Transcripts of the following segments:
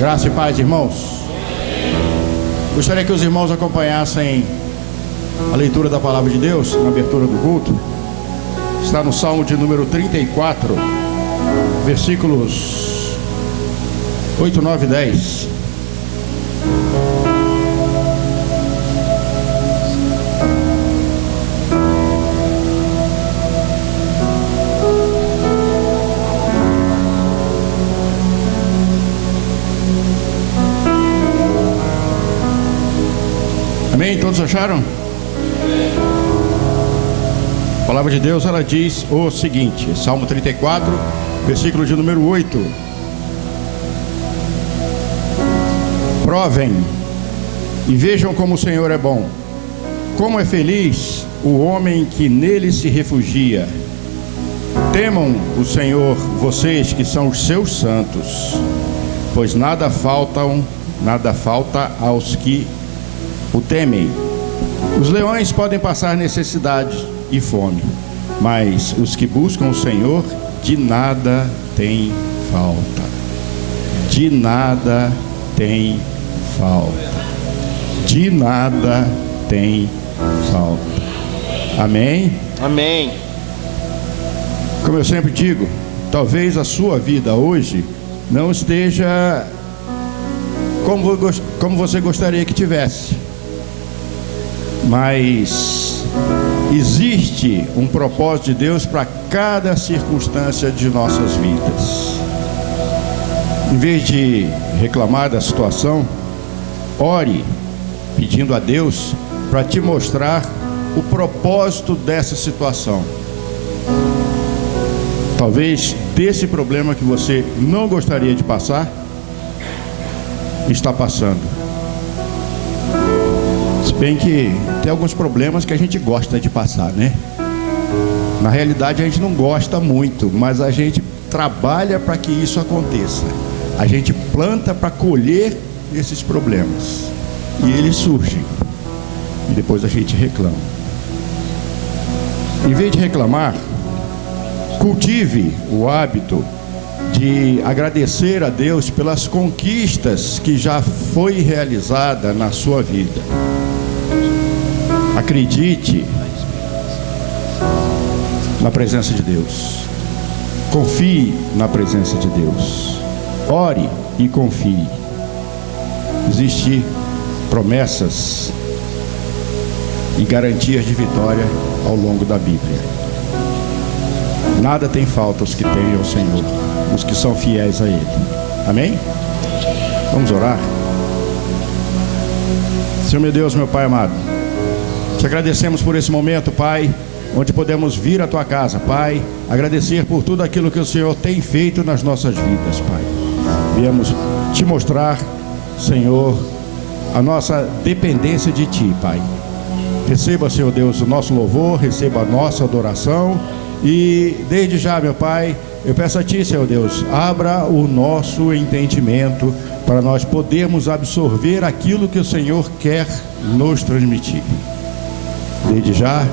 Graça e paz, irmãos. Gostaria que os irmãos acompanhassem a leitura da palavra de Deus na abertura do culto. Está no Salmo de número 34, versículos 8, 9 e 10. Amém? Todos acharam? A palavra de Deus, ela diz o seguinte, Salmo 34, versículo de número 8. Provem e vejam como o Senhor é bom. Como é feliz o homem que nele se refugia. Temam o Senhor, vocês que são os seus santos, pois nada falta aos que o temem. Os leões podem passar necessidade e fome, mas os que buscam o Senhor de nada têm falta. De nada tem falta. De nada tem falta. Amém? Amém. Como eu sempre digo, talvez a sua vida hoje não esteja como você gostaria que tivesse. Mas existe um propósito de Deus para cada circunstância de nossas vidas. Em vez de reclamar da situação, ore pedindo a Deus para te mostrar o propósito dessa situação. Talvez desse problema que você não gostaria de passar, está passando. Se bem que tem alguns problemas que a gente gosta de passar, né? Na realidade a gente não gosta muito, mas a gente trabalha para que isso aconteça. A gente planta para colher esses problemas. E eles surgem. E depois a gente reclama. Em vez de reclamar, cultive o hábito de agradecer a Deus pelas conquistas que já foi realizada na sua vida. Acredite na presença de Deus. Confie na presença de Deus. Ore e confie. Existem promessas e garantias de vitória ao longo da Bíblia. Nada tem falta aos que temem ao Senhor, os que são fiéis a Ele. Amém? Vamos orar? Senhor meu Deus, meu Pai amado, te agradecemos por esse momento, Pai, onde podemos vir à Tua casa, Pai, agradecer por tudo aquilo que o Senhor tem feito nas nossas vidas, Pai. Viemos te mostrar, Senhor, a nossa dependência de Ti, Pai. Receba, Senhor Deus, o nosso louvor, receba a nossa adoração e desde já, meu Pai, eu peço a Ti, Senhor Deus, abra o nosso entendimento para nós podermos absorver aquilo que o Senhor quer nos transmitir. Desde já,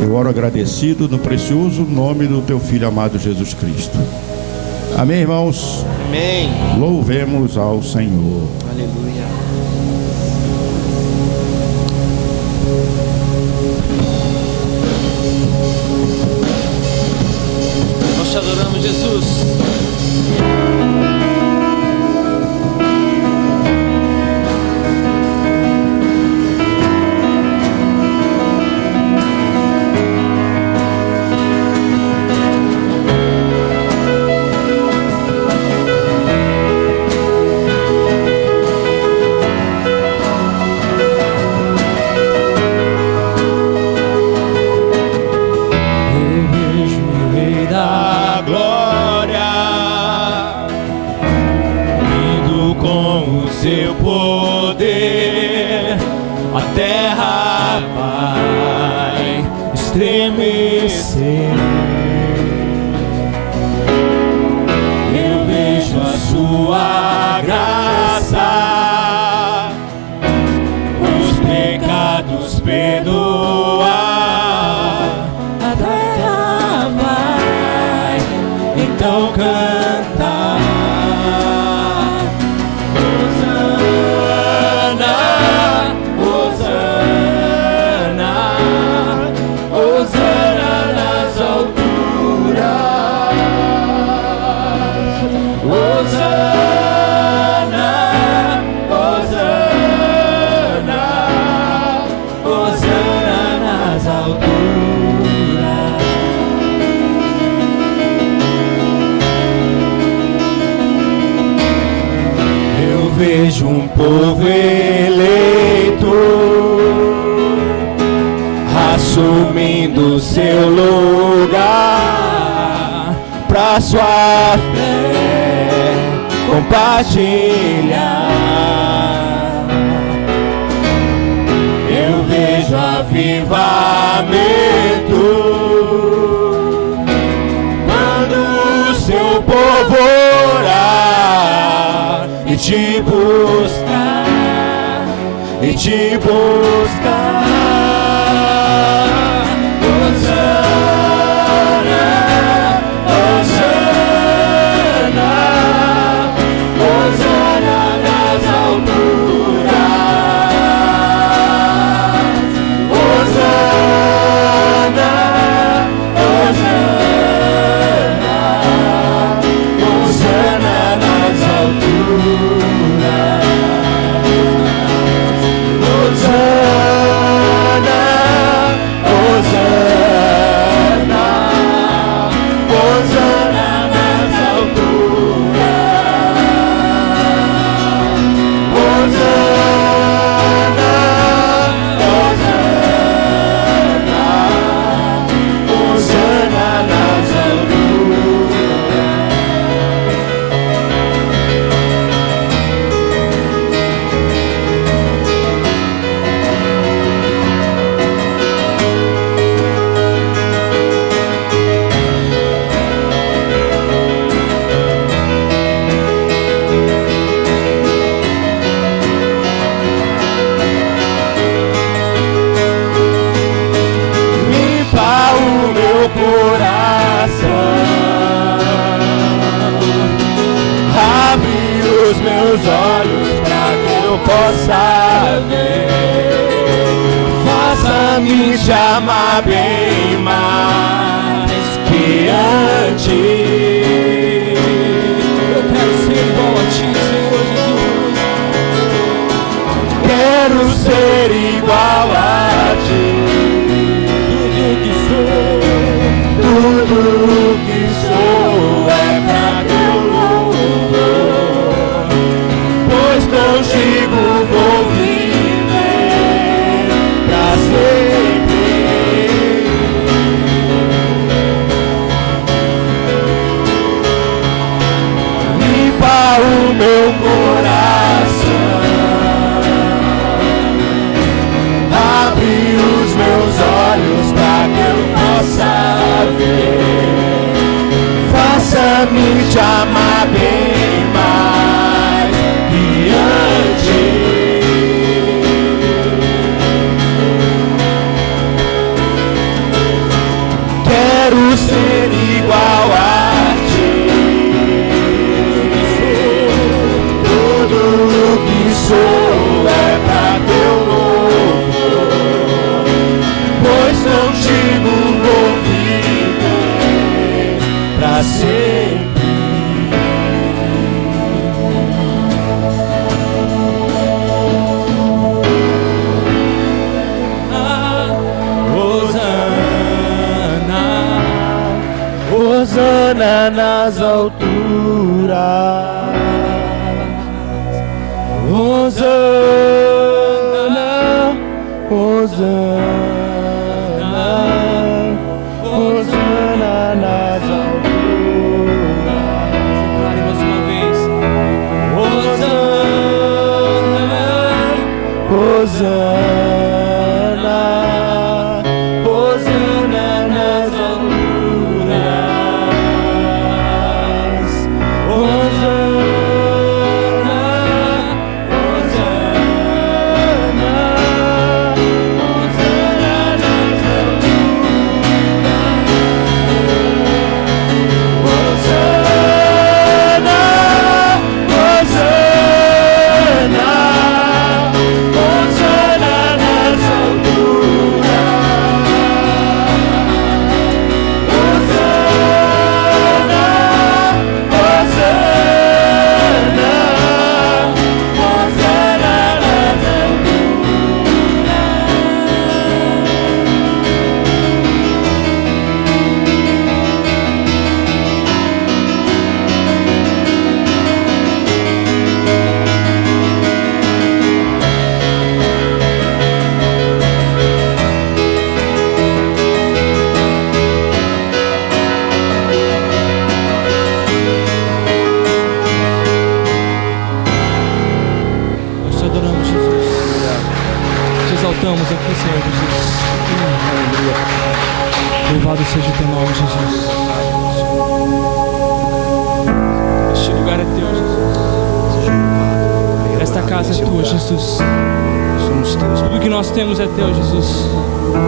eu oro agradecido no precioso nome do Teu Filho amado Jesus Cristo. Amém, irmãos? Amém. Louvemos ao Senhor. Aleluia. Nós te adoramos, Jesus. Então cantar vejo um povo eleito assumindo seu lugar pra sua fé compartilhar. Eu vejo avivamento quando o seu povo orar e te buscar, e te buscar. Te amar bem mais que antes. Eu quero ser igual a ti, Senhor Jesus. Quero ser igual a ti. Tudo que sou é pra teu louvor, pois contigo vou viver pra sempre. O meu coração, abre os meus olhos para que eu possa ver. Faça-me te amar bem mais que antes. Quero ser igual a sou é pra teu louvor, pois contigo vou viver pra sempre. Hosana, Hosana nas alturas. Hosana, Hosana, Hosana nas alturas. Declare mais uma vez. Hosana, Hosana, Hosana nas alturas. Hosana. Hosana estamos aqui, Senhor Jesus. Louvado seja o teu nome, Jesus. Este lugar é teu, Jesus. Esta casa é tua, Jesus. Somos teus. Tudo que nós temos é teu, Jesus. O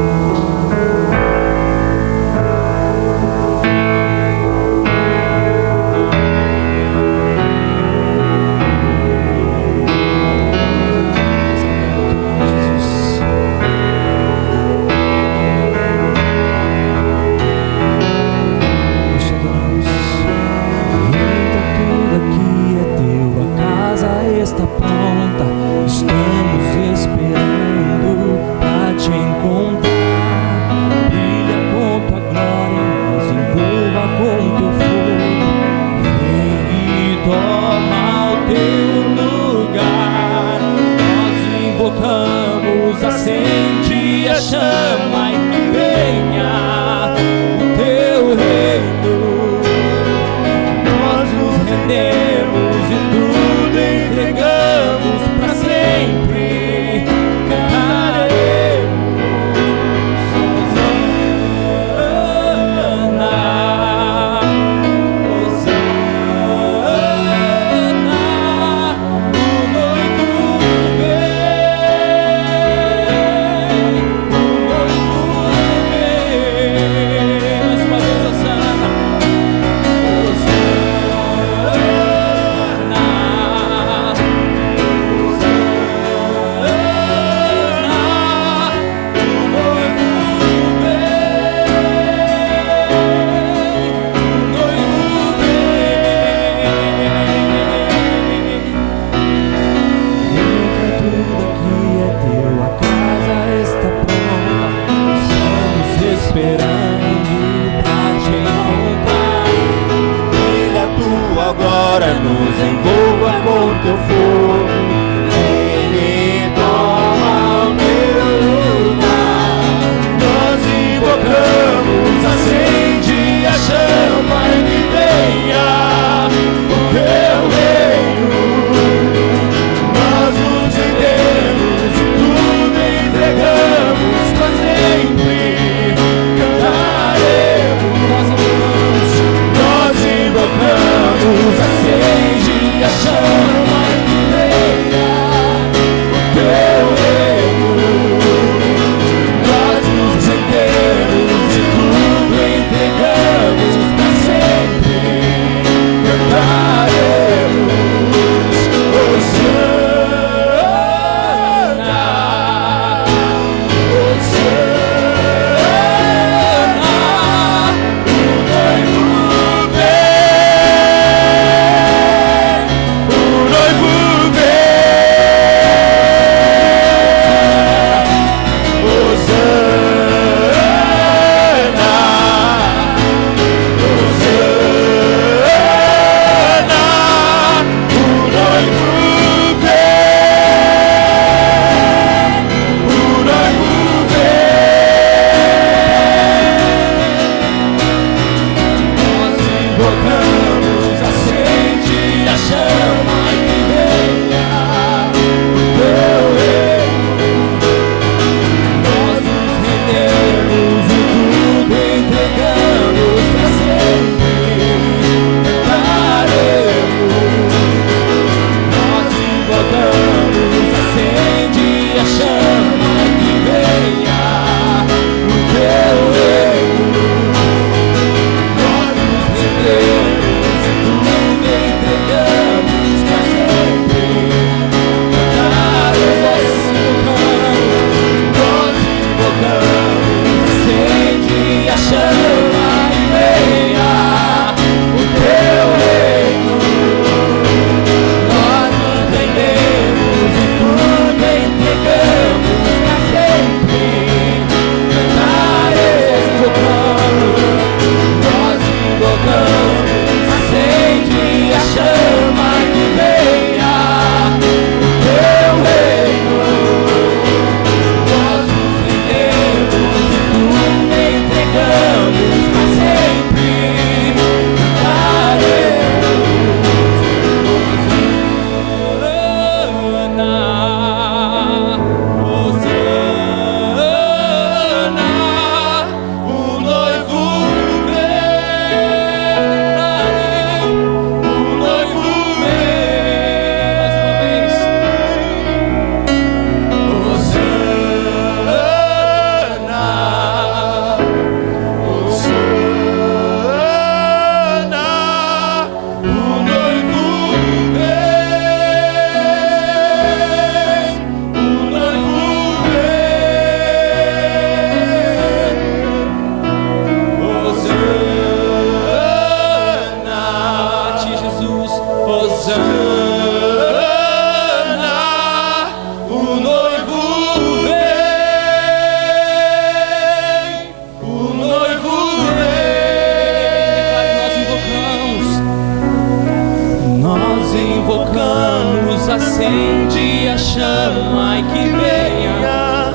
acende a chama e que venha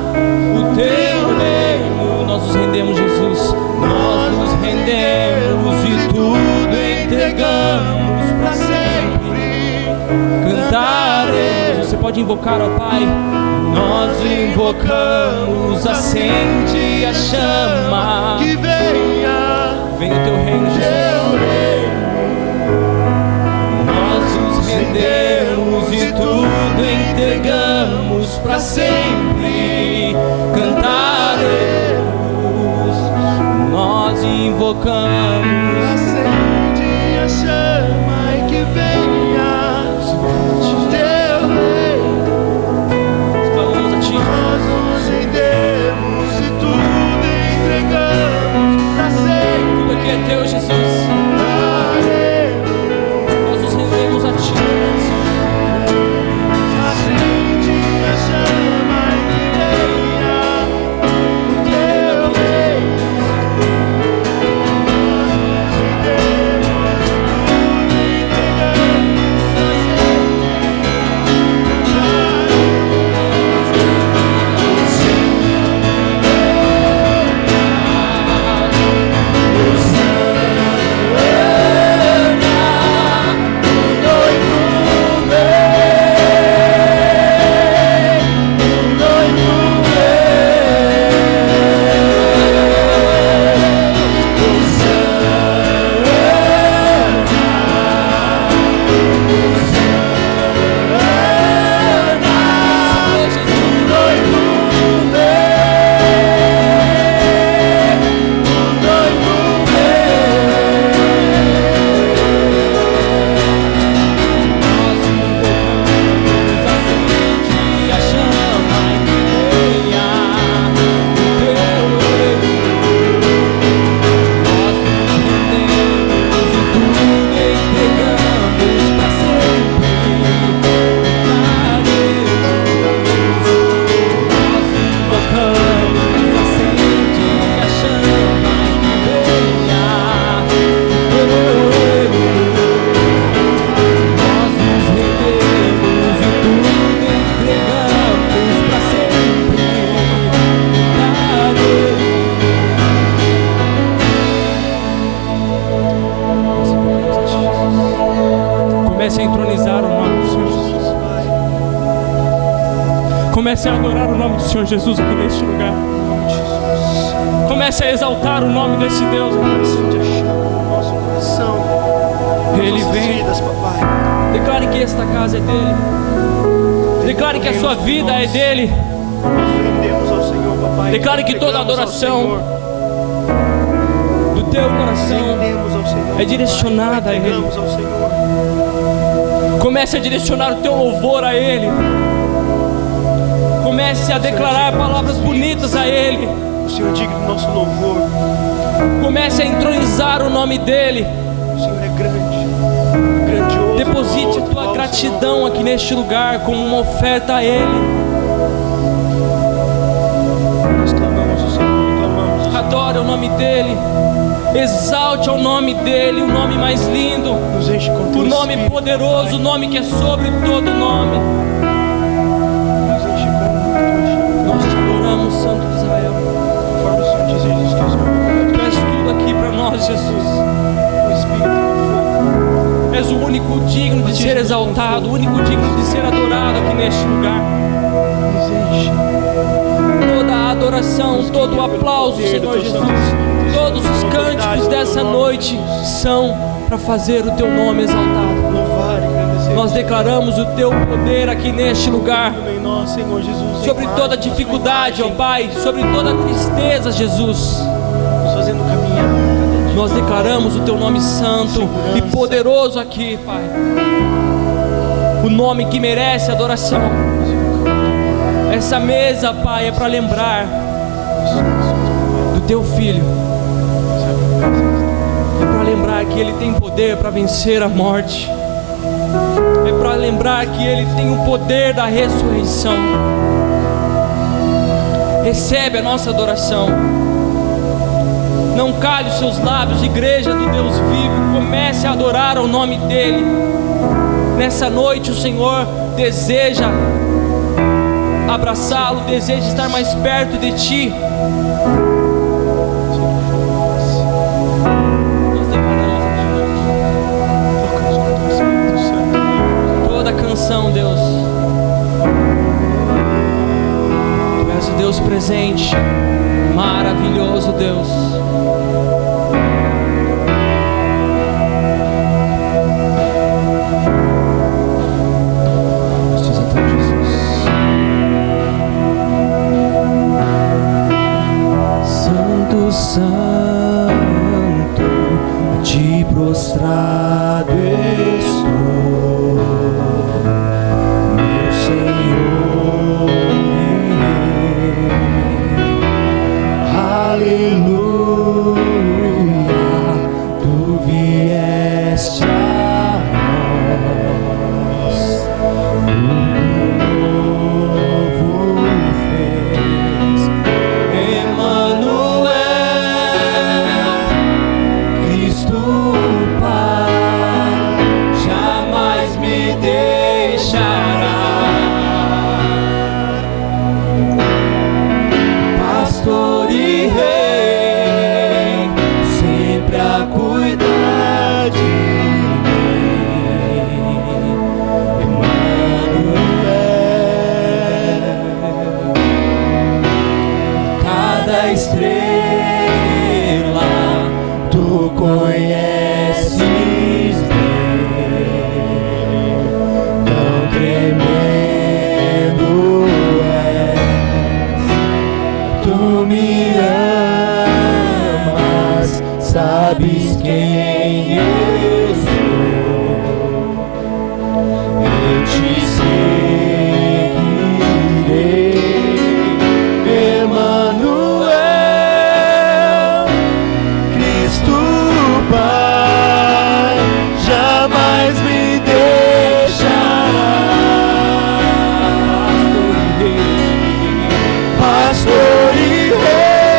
o teu reino. Nós nos rendemos, Jesus, nós nos rendemos e tudo entregamos para sempre. Cantaremos, você pode invocar, ó Pai. Nós invocamos, acende a chama, que venha o teu reino, Jesus. Nós nos rendemos e tudo entregamos para sempre. Cantaremos, nós invocamos, acende a chama e que venha o teu reino. clamamos a Ti. Nós nos rendemos e tudo entregamos para sempre. Tudo aqui é Teu, Jesus. Nós nos rendemos a Ti. Acende a chama e que venha o teu reino. Comece a entronizar o nome do Senhor Jesus. Comece a adorar o nome do Senhor Jesus aqui neste lugar. Comece a exaltar o nome desse Deus aqui. Acende a chama no nosso coração, Ele nossas vem. vidas, papai. Declare que esta casa é dele. Declare que a sua vida é dele. Nós rendemos ao Senhor, papai. Declare que toda Entregamos ao adoração Senhor. do teu coração Rendemos ao Senhor, é direcionada a Ele. entregamos ao Senhor. Comece a direcionar o teu louvor a Ele. Comece a declarar palavras bonitas a Ele. O Senhor é digno do nosso louvor. Comece a entronizar o nome dele. O Senhor é grande, grandioso. Deposite a glorioso, tua ao gratidão aqui neste lugar como uma oferta a Ele. Senhor. Nós clamamos o Senhor, clamamos o Senhor. Adore o nome dele. Exalte ao nome dele, o nome mais lindo, Nos enche com teu o nome Espírito, poderoso, o Pai. nome que é sobre todo nome. Nos enche com tua chama. Nós te adoramos, Santo de Israel. Conforme o Senhor diz em Jesus Cristo. Tu és tudo aqui para nós, Jesus. O Espírito com fogo. És o único digno de ser exaltado, o único digno de ser adorado aqui neste lugar. Nos enche. Toda a adoração, todo o aplauso, Senhor Jesus, todos os cânticos dessa noite são para fazer o teu nome exaltado. Louvar e agradecer. Nós declaramos o teu poder aqui neste lugar, em nós, Senhor Jesus. sobre toda dificuldade, ó Pai, sobre toda tristeza, Jesus. Nos fazendo caminhar cada dia. Nós declaramos o teu nome santo e poderoso aqui, Pai. O nome que merece adoração. Essa mesa, Pai, é para lembrar do teu filho. É para lembrar que ele tem poder para vencer a morte. É para lembrar que ele tem o poder da ressurreição. Recebe a nossa adoração. Não cale os seus lábios, igreja do Deus vivo. Comece a adorar ao nome dele. Nessa noite o Senhor deseja abraçá-lo, deseja estar mais perto de Ti. Nós declaramos toda a canção, Deus. Tu és o Deus presente, maravilhoso Deus. Santo, a ti prostrado estou, meu Senhor e Rei. Aleluia, tu vieste a nós, o novo fez. Emmanuel, Cristo Pai, jamais me deixará. Pastor e Rei, sempre a cuidar de mim. Emmanuel, cada estrela tu conheces bem, tão tremendo és. Tu me amas, sabes quem eu sou, eu te seguirei. Emmanuel, Cristo Pai, jamais me deixará. Pastor e Rei,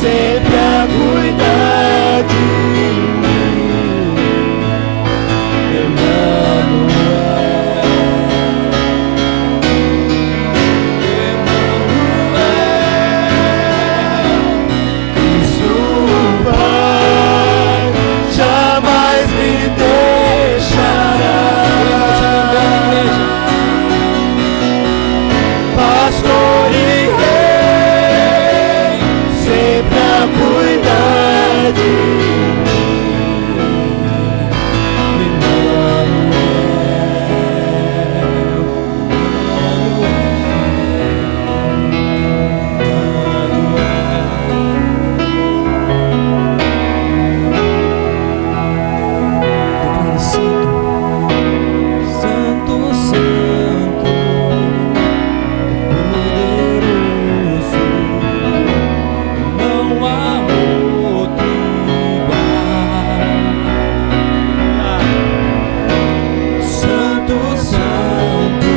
sempre a cuidar de mim. Emmanuel, Cristo Pai, jamais me deixará. Pastor e Rei, sempre a cuidar de mim. Declare santo, santo, poderoso, não há outro igual. Santo, santo,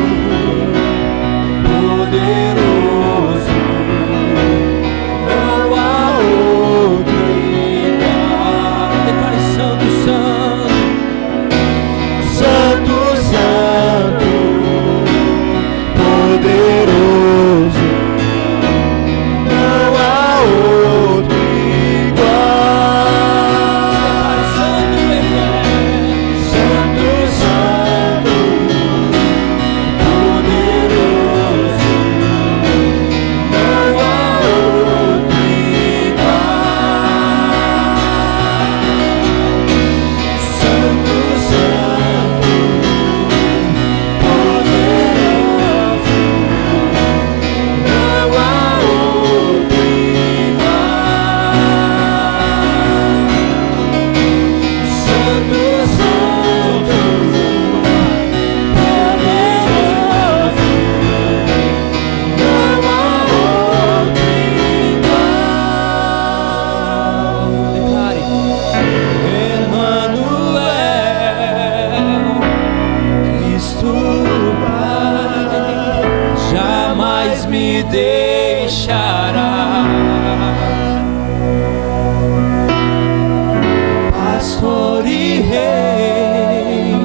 poderoso, não há outro igual. Declare santo, santo, santo, santo, poderoso, não há outro igual. Santo, santo, santo, poderoso, não há outro igual. Santo, santo, poderoso, não há outro igual. Santo, santo, poderoso, não há outro igual. Declare: Emmanuel, Cristo Pai, jamais me deixará. Pastor e Rei,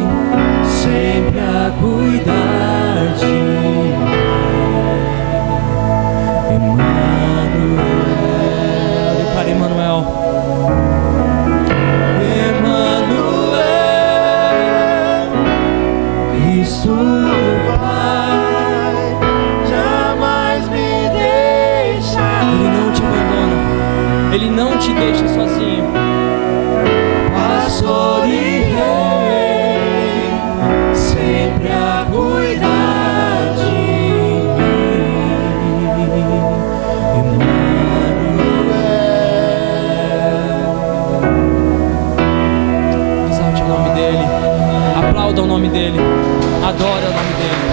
Cristo vai jamais me deixar. Ele não te abandona, Ele não te deixa sozinho. Pastor e Rei, sempre a cuidar de mim. Emmanuel. Exalte o nome dEle, aplauda o nome dEle, adore o nome dEle.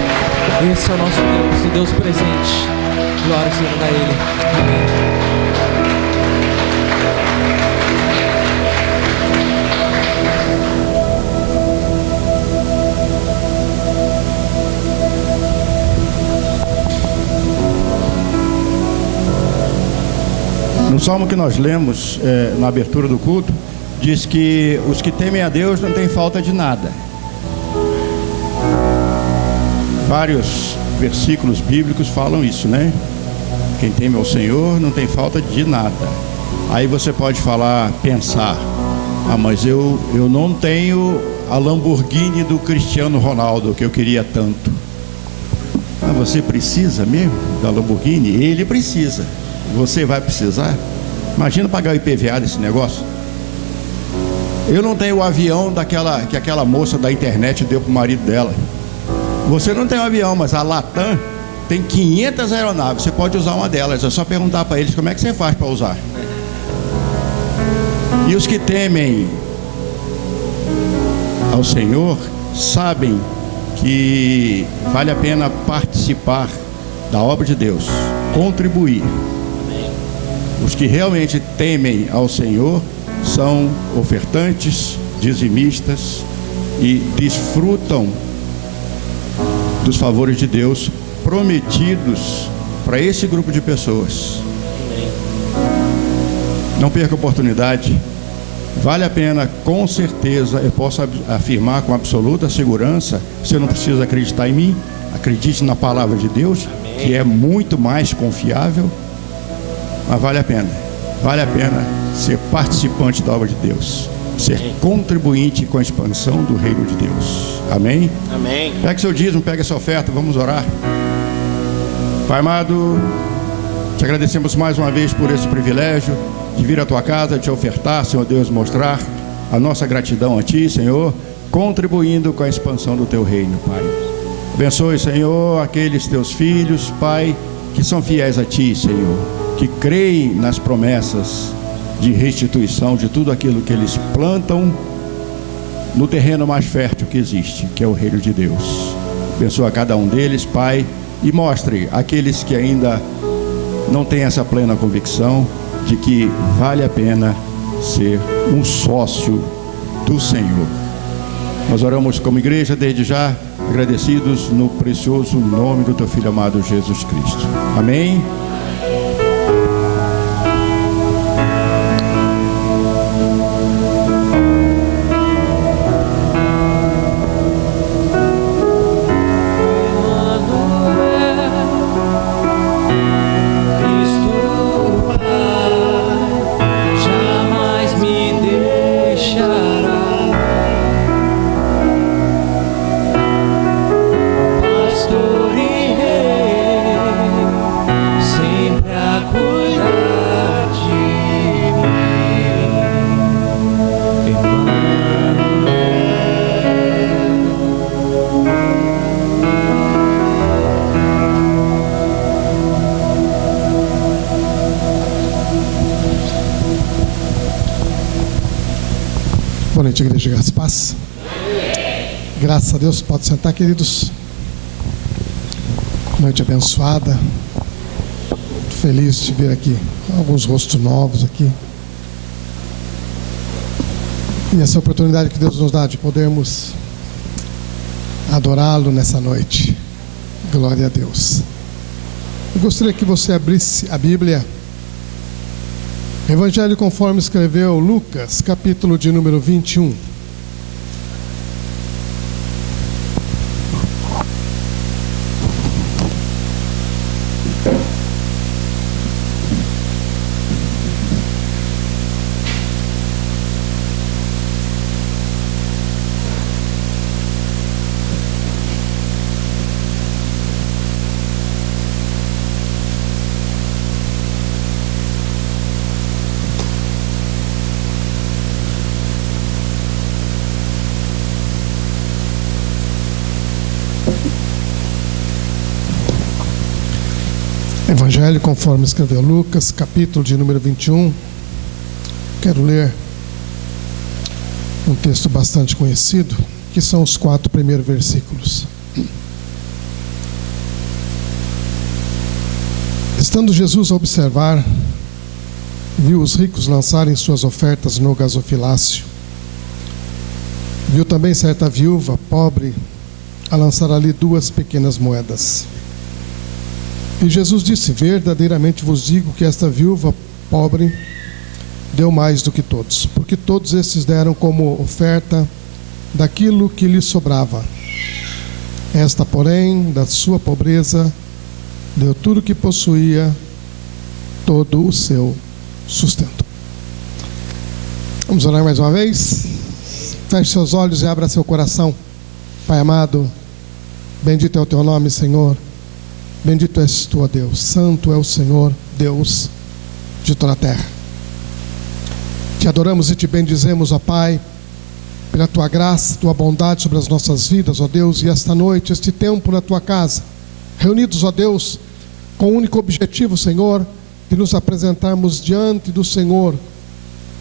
Esse é o nosso Deus, o Deus presente. Glória seja a Ele. Amém. No salmo que nós lemos na abertura do culto, diz que os que temem a Deus não têm falta de nada. Vários versículos bíblicos falam isso, né? Quem teme ao Senhor não tem falta de nada. Aí você pode pensar, mas eu não tenho a Lamborghini do Cristiano Ronaldo, que eu queria tanto. Você precisa mesmo da Lamborghini? Ele precisa. Você vai precisar? Imagina pagar o IPVA desse negócio. Eu não tenho o avião que aquela moça da internet deu pro marido dela. Você não tem um avião, mas a Latam tem 500 aeronaves. Você pode usar uma delas. É só perguntar para eles como é que você faz para usar. E os que temem ao Senhor sabem que vale a pena participar da obra de Deus, contribuir. Os que realmente temem ao Senhor são ofertantes, dizimistas e desfrutam dos favores de Deus prometidos para esse grupo de pessoas. Não perca a oportunidade. Vale a pena, com certeza. Eu posso afirmar com absoluta segurança. Você não precisa acreditar em mim. Acredite na palavra de Deus, que é muito mais confiável. Mas vale a pena. Vale a pena ser participante da obra de Deus, ser contribuinte com a expansão do reino de Deus. Amém? Amém. Pega seu dízimo, pega essa oferta, vamos orar. Pai amado, te agradecemos mais uma vez por esse privilégio de vir à tua casa, te ofertar, Senhor Deus, mostrar a nossa gratidão a ti, Senhor, contribuindo com a expansão do teu reino, Pai. Abençoe, Senhor, aqueles teus filhos, Pai, que são fiéis a ti, Senhor, que creem nas promessas de restituição de tudo aquilo que eles plantam no terreno mais fértil que existe, que é o reino de Deus. Abençoa cada um deles, Pai, e mostre aqueles que ainda não têm essa plena convicção de que vale a pena ser um sócio do Senhor. Nós oramos como igreja desde já, agradecidos no precioso nome do teu Filho amado Jesus Cristo. Amém. Boa noite, igreja, graças e paz. Graças a Deus, pode sentar, queridos. Noite abençoada. Muito feliz de ver aqui alguns rostos novos aqui. E essa oportunidade que Deus nos dá de podermos adorá-lo nessa noite. Glória a Deus. Eu gostaria que você abrisse a Bíblia. Evangelho conforme escreveu Lucas, capítulo de número 21. Evangelho conforme escreveu Lucas, capítulo de número 21. Quero ler um texto bastante conhecido, que são os 4 primeiros versículos. Estando Jesus a observar, viu os ricos lançarem suas ofertas no gasofilácio. Viu também certa viúva pobre a lançar ali 2 pequenas moedas. E Jesus disse: verdadeiramente vos digo que esta viúva pobre deu mais do que todos, porque todos esses deram como oferta daquilo que lhe sobrava. Esta, porém, da sua pobreza, deu tudo o que possuía, todo o seu sustento. Vamos orar mais uma vez? Feche seus olhos e abra seu coração. Pai amado, bendito é o teu nome, Senhor. Bendito és tu, ó Deus. Santo é o Senhor, Deus de toda a terra. Te adoramos e te bendizemos, ó Pai, pela tua graça, tua bondade sobre as nossas vidas, ó Deus. E esta noite, este tempo na tua casa, reunidos, ó Deus, com o único objetivo, Senhor, de nos apresentarmos diante do Senhor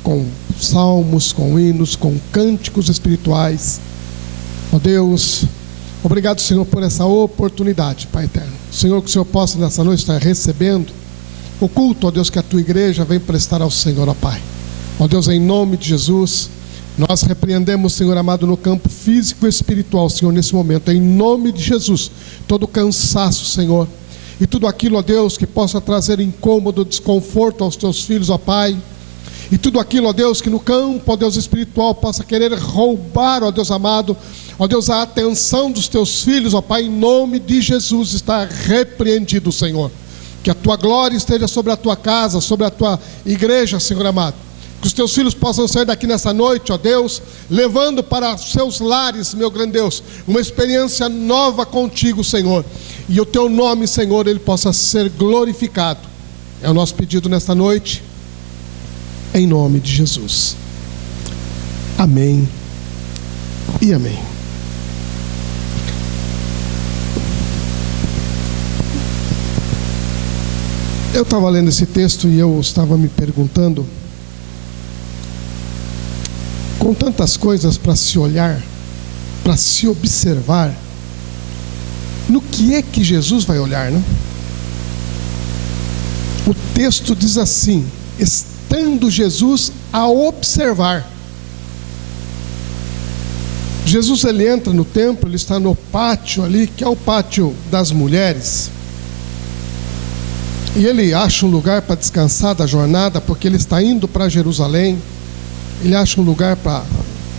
com salmos, com hinos, com cânticos espirituais. Ó Deus, obrigado, Senhor, por essa oportunidade, Pai eterno. Senhor, que o Senhor possa nessa noite estar recebendo o culto, ó Deus, que a tua igreja vem prestar ao Senhor, ó Pai. Ó Deus, em nome de Jesus, nós repreendemos, Senhor amado, no campo físico e espiritual, Senhor, nesse momento, em nome de Jesus, todo cansaço, Senhor, e tudo aquilo, ó Deus, que possa trazer incômodo, desconforto aos teus filhos, ó Pai, e tudo aquilo, ó Deus, que no campo, ó Deus, espiritual possa querer roubar, ó Deus amado, ó Deus, a atenção dos teus filhos, ó Pai, em nome de Jesus, está repreendido, Senhor. Que a tua glória esteja sobre a tua casa, sobre a tua igreja, Senhor amado. Que os teus filhos possam sair daqui nessa noite, ó Deus, levando para os seus lares, meu grande Deus, uma experiência nova contigo, Senhor. E o teu nome, Senhor, ele possa ser glorificado. É o nosso pedido nesta noite, em nome de Jesus. Amém e amém. Eu estava lendo esse texto e eu estava me perguntando, com tantas coisas para se olhar, para se observar, no que é que Jesus vai olhar, não? O texto diz assim: estando Jesus a observar. Jesus, ele entra no templo, ele está no pátio ali, que é o pátio das mulheres, e ele acha um lugar para descansar da jornada, porque ele está indo para Jerusalém. Ele acha um lugar para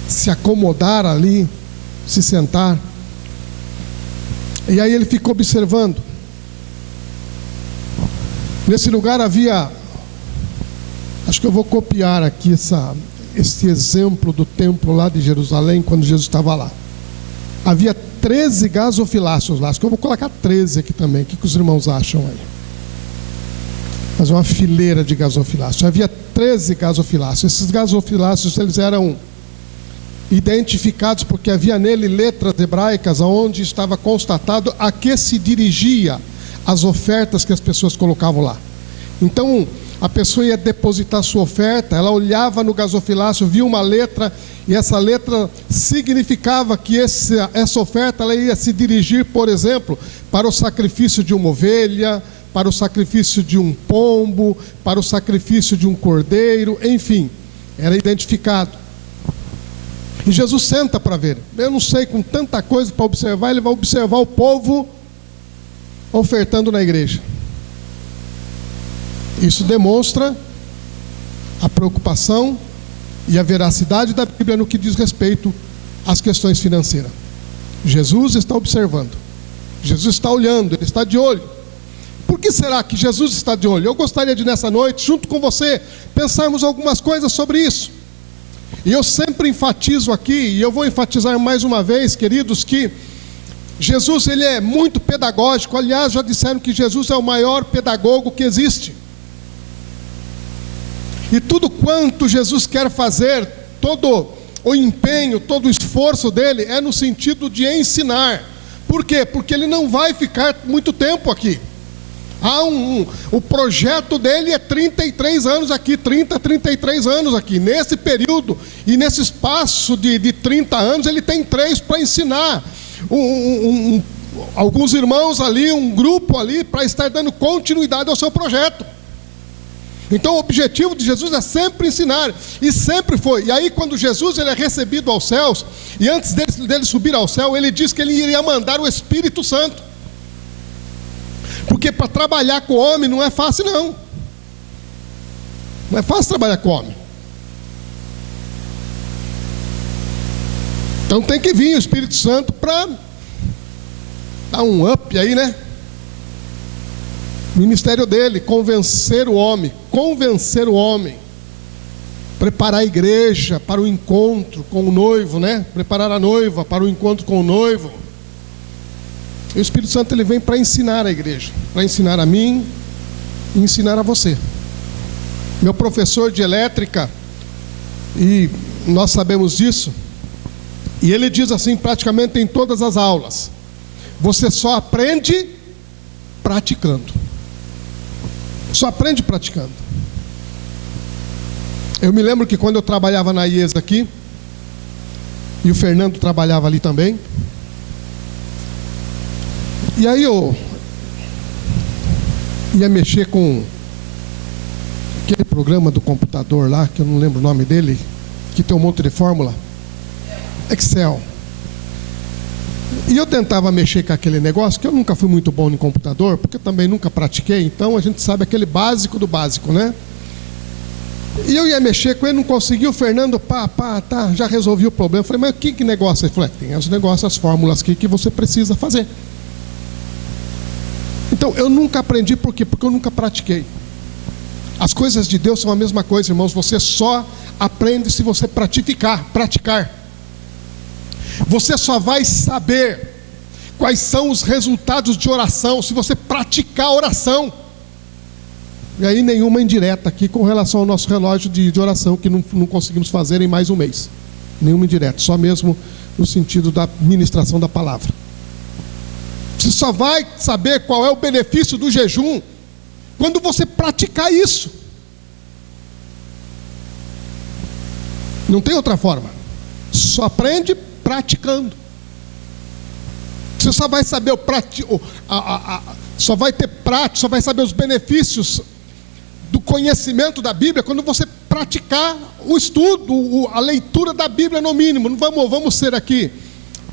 se acomodar ali, se sentar. E aí ele ficou observando. Nesse lugar havia, acho que eu vou copiar aqui esse exemplo do templo lá de Jerusalém, quando Jesus estava lá. Havia 13 gasofilácios lá. Acho que eu vou colocar 13 aqui também. O que os irmãos acham aí? Fazer uma fileira de gasofilácios. Havia 13 gasofilácios. Esses gasofilácios, eles eram identificados porque havia nele letras hebraicas onde estava constatado a que se dirigia as ofertas que as pessoas colocavam lá. Então, a pessoa ia depositar sua oferta, ela olhava no gasofilácio, via uma letra, e essa letra significava que essa oferta ela ia se dirigir, por exemplo, para o sacrifício de uma ovelha, para o sacrifício de um pombo, para o sacrifício de um cordeiro, enfim, era identificado. E Jesus senta para ver. Eu não sei, com tanta coisa para observar, ele vai observar o povo ofertando na igreja. Isso demonstra a preocupação e a veracidade da Bíblia no que diz respeito às questões financeiras. Jesus está observando, Jesus está olhando, ele está de olho. Por que será que Jesus está de olho? Eu gostaria de, nessa noite, junto com você, pensarmos algumas coisas sobre isso. E eu sempre enfatizo aqui, e eu vou enfatizar mais uma vez, queridos, que Jesus, ele é muito pedagógico. Aliás, já disseram que Jesus é o maior pedagogo que existe. E tudo quanto Jesus quer fazer, todo o empenho, todo o esforço dele é no sentido de ensinar. Por quê? Porque ele não vai ficar muito tempo aqui. O projeto dele é 33 anos aqui, 33 anos aqui. Nesse período e nesse espaço de 30 anos, ele tem 3 para ensinar. Alguns irmãos ali, um grupo ali, para estar dando continuidade ao seu projeto. Então o objetivo de Jesus é sempre ensinar, e sempre foi. E aí quando Jesus ele é recebido aos céus, e antes dele subir ao céu, ele disse que ele iria mandar o Espírito Santo. Porque para trabalhar com o homem não é fácil não. Não é fácil trabalhar com o homem. Então tem que vir o Espírito Santo para dar um up aí, né? Ministério dele, convencer o homem, preparar a igreja para o encontro com o noivo, né? Preparar a noiva para o encontro com o noivo. E o Espírito Santo ele vem para ensinar a igreja, para ensinar a mim e ensinar a você. Meu professor de elétrica, e nós sabemos disso, e ele diz assim praticamente em todas as aulas: você só aprende praticando. Só aprende praticando. Eu me lembro que quando eu trabalhava na IES aqui, e o Fernando trabalhava ali também, e aí eu ia mexer com aquele programa do computador lá, que eu não lembro o nome dele, que tem um monte de fórmula, Excel. E eu tentava mexer com aquele negócio, que eu nunca fui muito bom em computador, porque eu também nunca pratiquei, então a gente sabe aquele básico do básico, né? E eu ia mexer com ele, não conseguia, o Fernando, tá, já resolvi o problema. Eu falei, mas que negócio? Ele falou, tem os negócios, as fórmulas aqui que você precisa fazer. Então, eu nunca aprendi, por quê? Porque eu nunca pratiquei. As coisas de Deus são a mesma coisa, irmãos, você só aprende se você praticar. Você só vai saber quais são os resultados de oração se você praticar a oração. E aí nenhuma indireta aqui com relação ao nosso relógio de oração, que não conseguimos fazer em mais um mês. Nenhuma indireta, só mesmo no sentido da ministração da palavra. Você só vai saber qual é o benefício do jejum quando você praticar isso. Não tem outra forma. Só aprende praticando. Você só vai saber só vai ter prática, só vai saber os benefícios do conhecimento da Bíblia quando você praticar o estudo, a leitura da Bíblia no mínimo. Não vamos ser aqui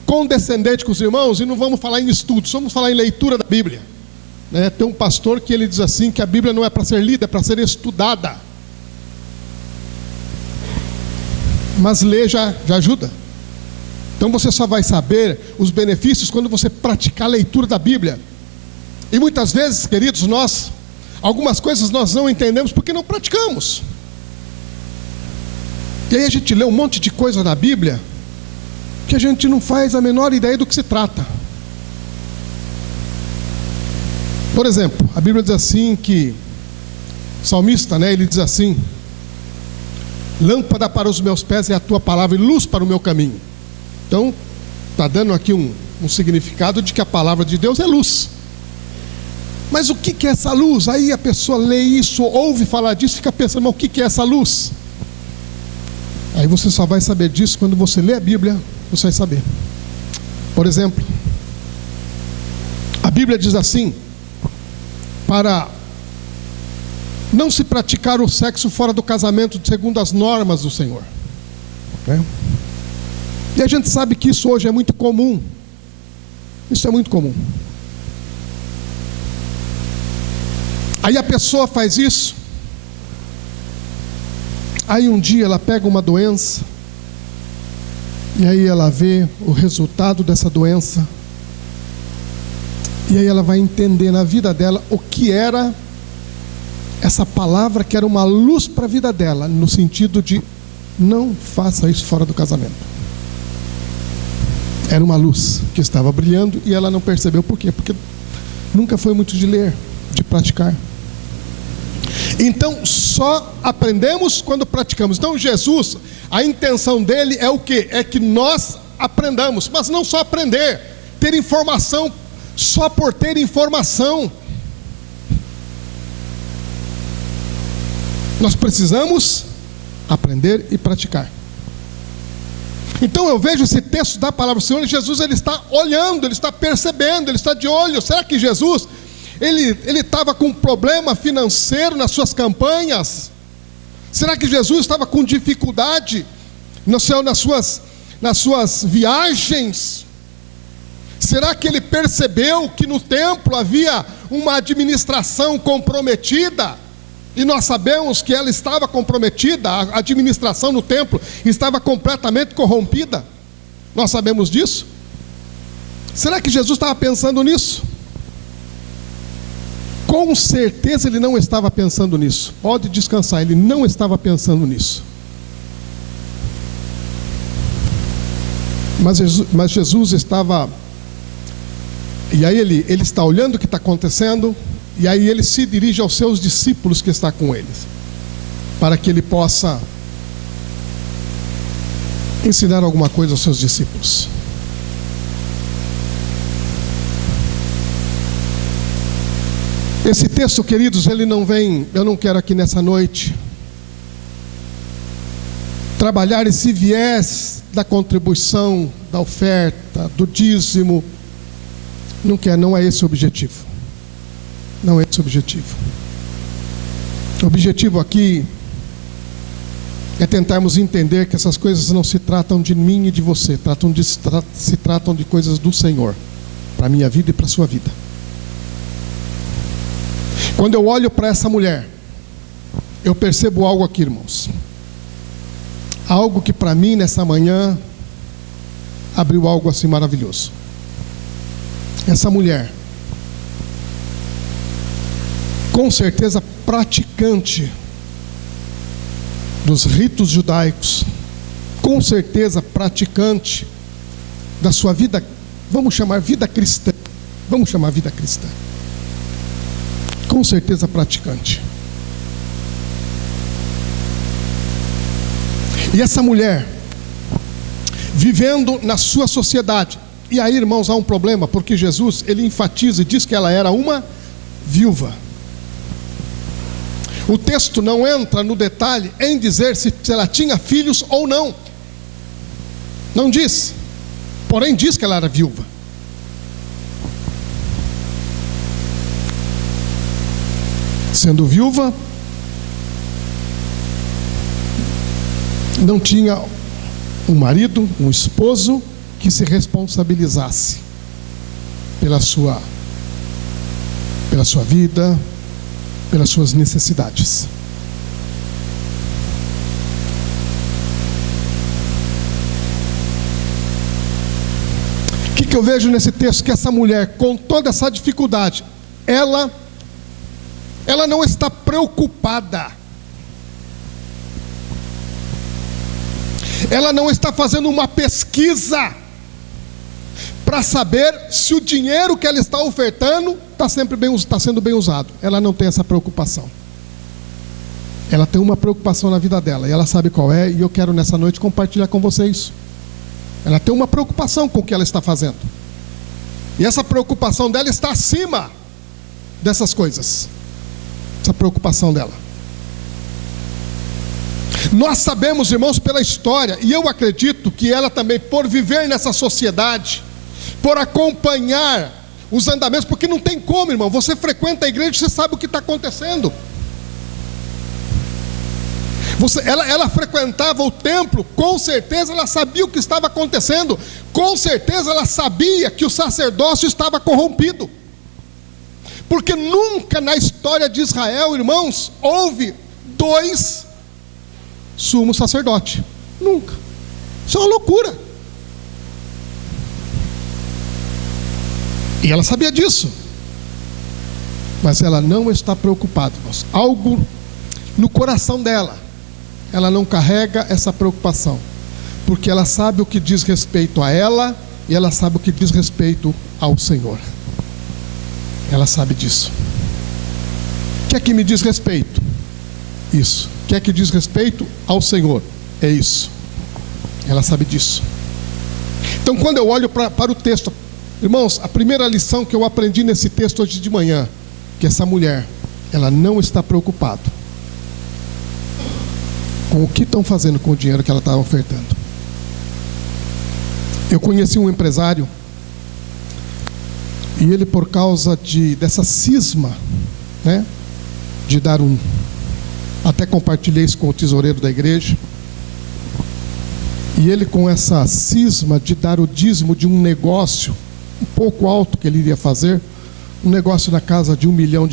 condescendente com os irmãos e não vamos falar em estudos, vamos falar em leitura da Bíblia, né? Tem um pastor que ele diz assim, que a Bíblia não é para ser lida, é para ser estudada. Mas ler já ajuda. Então você só vai saber os benefícios quando você praticar a leitura da Bíblia. E muitas vezes, queridos, algumas coisas nós não entendemos porque não praticamos. E aí a gente lê um monte de coisa na Bíblia que a gente não faz a menor ideia do que se trata. Por exemplo, a Bíblia diz assim que o salmista, né, ele diz assim: lâmpada para os meus pés é a tua palavra e luz para o meu caminho. Então, está dando aqui um significado de que a palavra de Deus é luz. Mas o que é essa luz? Aí a pessoa lê isso, ouve falar disso, fica pensando, mas o que é essa luz? Aí você só vai saber disso quando você lê a Bíblia, você vai saber. Por exemplo, a Bíblia diz assim: para não se praticar o sexo fora do casamento segundo as normas do Senhor, né? E a gente sabe que isso hoje é muito comum. Isso é muito comum. Aí a pessoa faz isso, aí um dia ela pega uma doença, e aí ela vê o resultado dessa doença, e aí ela vai entender na vida dela o que era essa palavra, que era uma luz para a vida dela, no sentido de não faça isso fora do casamento. Era uma luz que estava brilhando e ela não percebeu. Por quê? Porque nunca foi muito de ler, de praticar. Então só aprendemos quando praticamos. Então Jesus, a intenção dele é o quê? É que nós aprendamos, mas não só aprender, ter informação só por ter informação. Nós precisamos aprender e praticar. Então eu vejo esse texto da palavra do Senhor, e Jesus, ele está olhando, ele está percebendo, ele está de olho. Será que Jesus, ele estava com problema financeiro nas suas campanhas? Será que Jesus estava com dificuldade nas suas viagens? Será que ele percebeu que no templo havia uma administração comprometida? E nós sabemos que ela estava comprometida, a administração no templo estava completamente corrompida. Nós sabemos disso. Será que Jesus estava pensando nisso? Com certeza ele não estava pensando nisso. Pode descansar, ele não estava pensando nisso. Mas Jesus estava... E aí ele está olhando o que está acontecendo, e aí ele se dirige aos seus discípulos que está com eles, para que ele possa ensinar alguma coisa aos seus discípulos. Esse texto, queridos, ele não vem, eu não quero aqui nessa noite trabalhar esse viés da contribuição, da oferta, do dízimo. Não é esse o objetivo. Não é esse o objetivo. O objetivo aqui é tentarmos entender que essas coisas não se tratam de mim e de você, se tratam de coisas do Senhor, para a minha vida e para a sua vida. Quando eu olho para essa mulher, eu percebo algo aqui, irmãos. Algo que para mim nessa manhã abriu algo assim maravilhoso. Essa mulher, com certeza praticante dos ritos judaicos, com certeza praticante da sua vida, vamos chamar vida cristã, com certeza praticante. E essa mulher, vivendo na sua sociedade, e aí, irmãos, há um problema, porque Jesus, ele enfatiza e diz que ela era uma viúva. O texto não entra no detalhe em dizer se ela tinha filhos ou não. Não diz. Porém diz que ela era viúva. Sendo viúva, não tinha um marido, um esposo que se responsabilizasse pela sua vida, pelas suas necessidades. O que eu vejo nesse texto? Que essa mulher, com toda essa dificuldade, ela não está preocupada. Ela não está fazendo uma pesquisa para saber se o dinheiro que ela está ofertando está sendo bem usado. Ela não tem essa preocupação. Ela tem uma preocupação na vida dela, e ela sabe qual é, e eu quero nessa noite compartilhar com vocês. Ela tem uma preocupação com o que ela está fazendo, e essa preocupação dela está acima dessas coisas. Essa preocupação dela. Nós sabemos, irmãos, pela história, e eu acredito que ela também, por viver nessa sociedade, por acompanhar os andamentos, porque não tem como, irmão, você frequenta a igreja e você sabe o que está acontecendo. Ela frequentava o templo, com certeza ela sabia o que estava acontecendo, com certeza ela sabia que o sacerdócio estava corrompido, porque nunca na história de Israel, irmãos, houve 2 sumos sacerdotes, nunca. Isso é uma loucura. E ela sabia disso, mas ela não está preocupada, irmãos. Algo no coração dela, ela não carrega essa preocupação, porque ela sabe o que diz respeito a ela, e ela sabe o que diz respeito ao Senhor. Ela sabe disso. O que é que me diz respeito? Isso. O que é que diz respeito ao Senhor? É isso. Ela sabe disso. Então, quando eu olho para o texto, irmãos, a primeira lição que eu aprendi nesse texto hoje de manhã, que essa mulher, ela não está preocupada. com o que estão fazendo com o dinheiro que ela está ofertando. Eu conheci um empresário, e ele, por causa dessa cisma, né, de dar até compartilhei isso com o tesoureiro da igreja, e ele, com essa cisma de dar o dízimo de um negócio um pouco alto que ele iria fazer, um negócio na casa de R$1 milhão,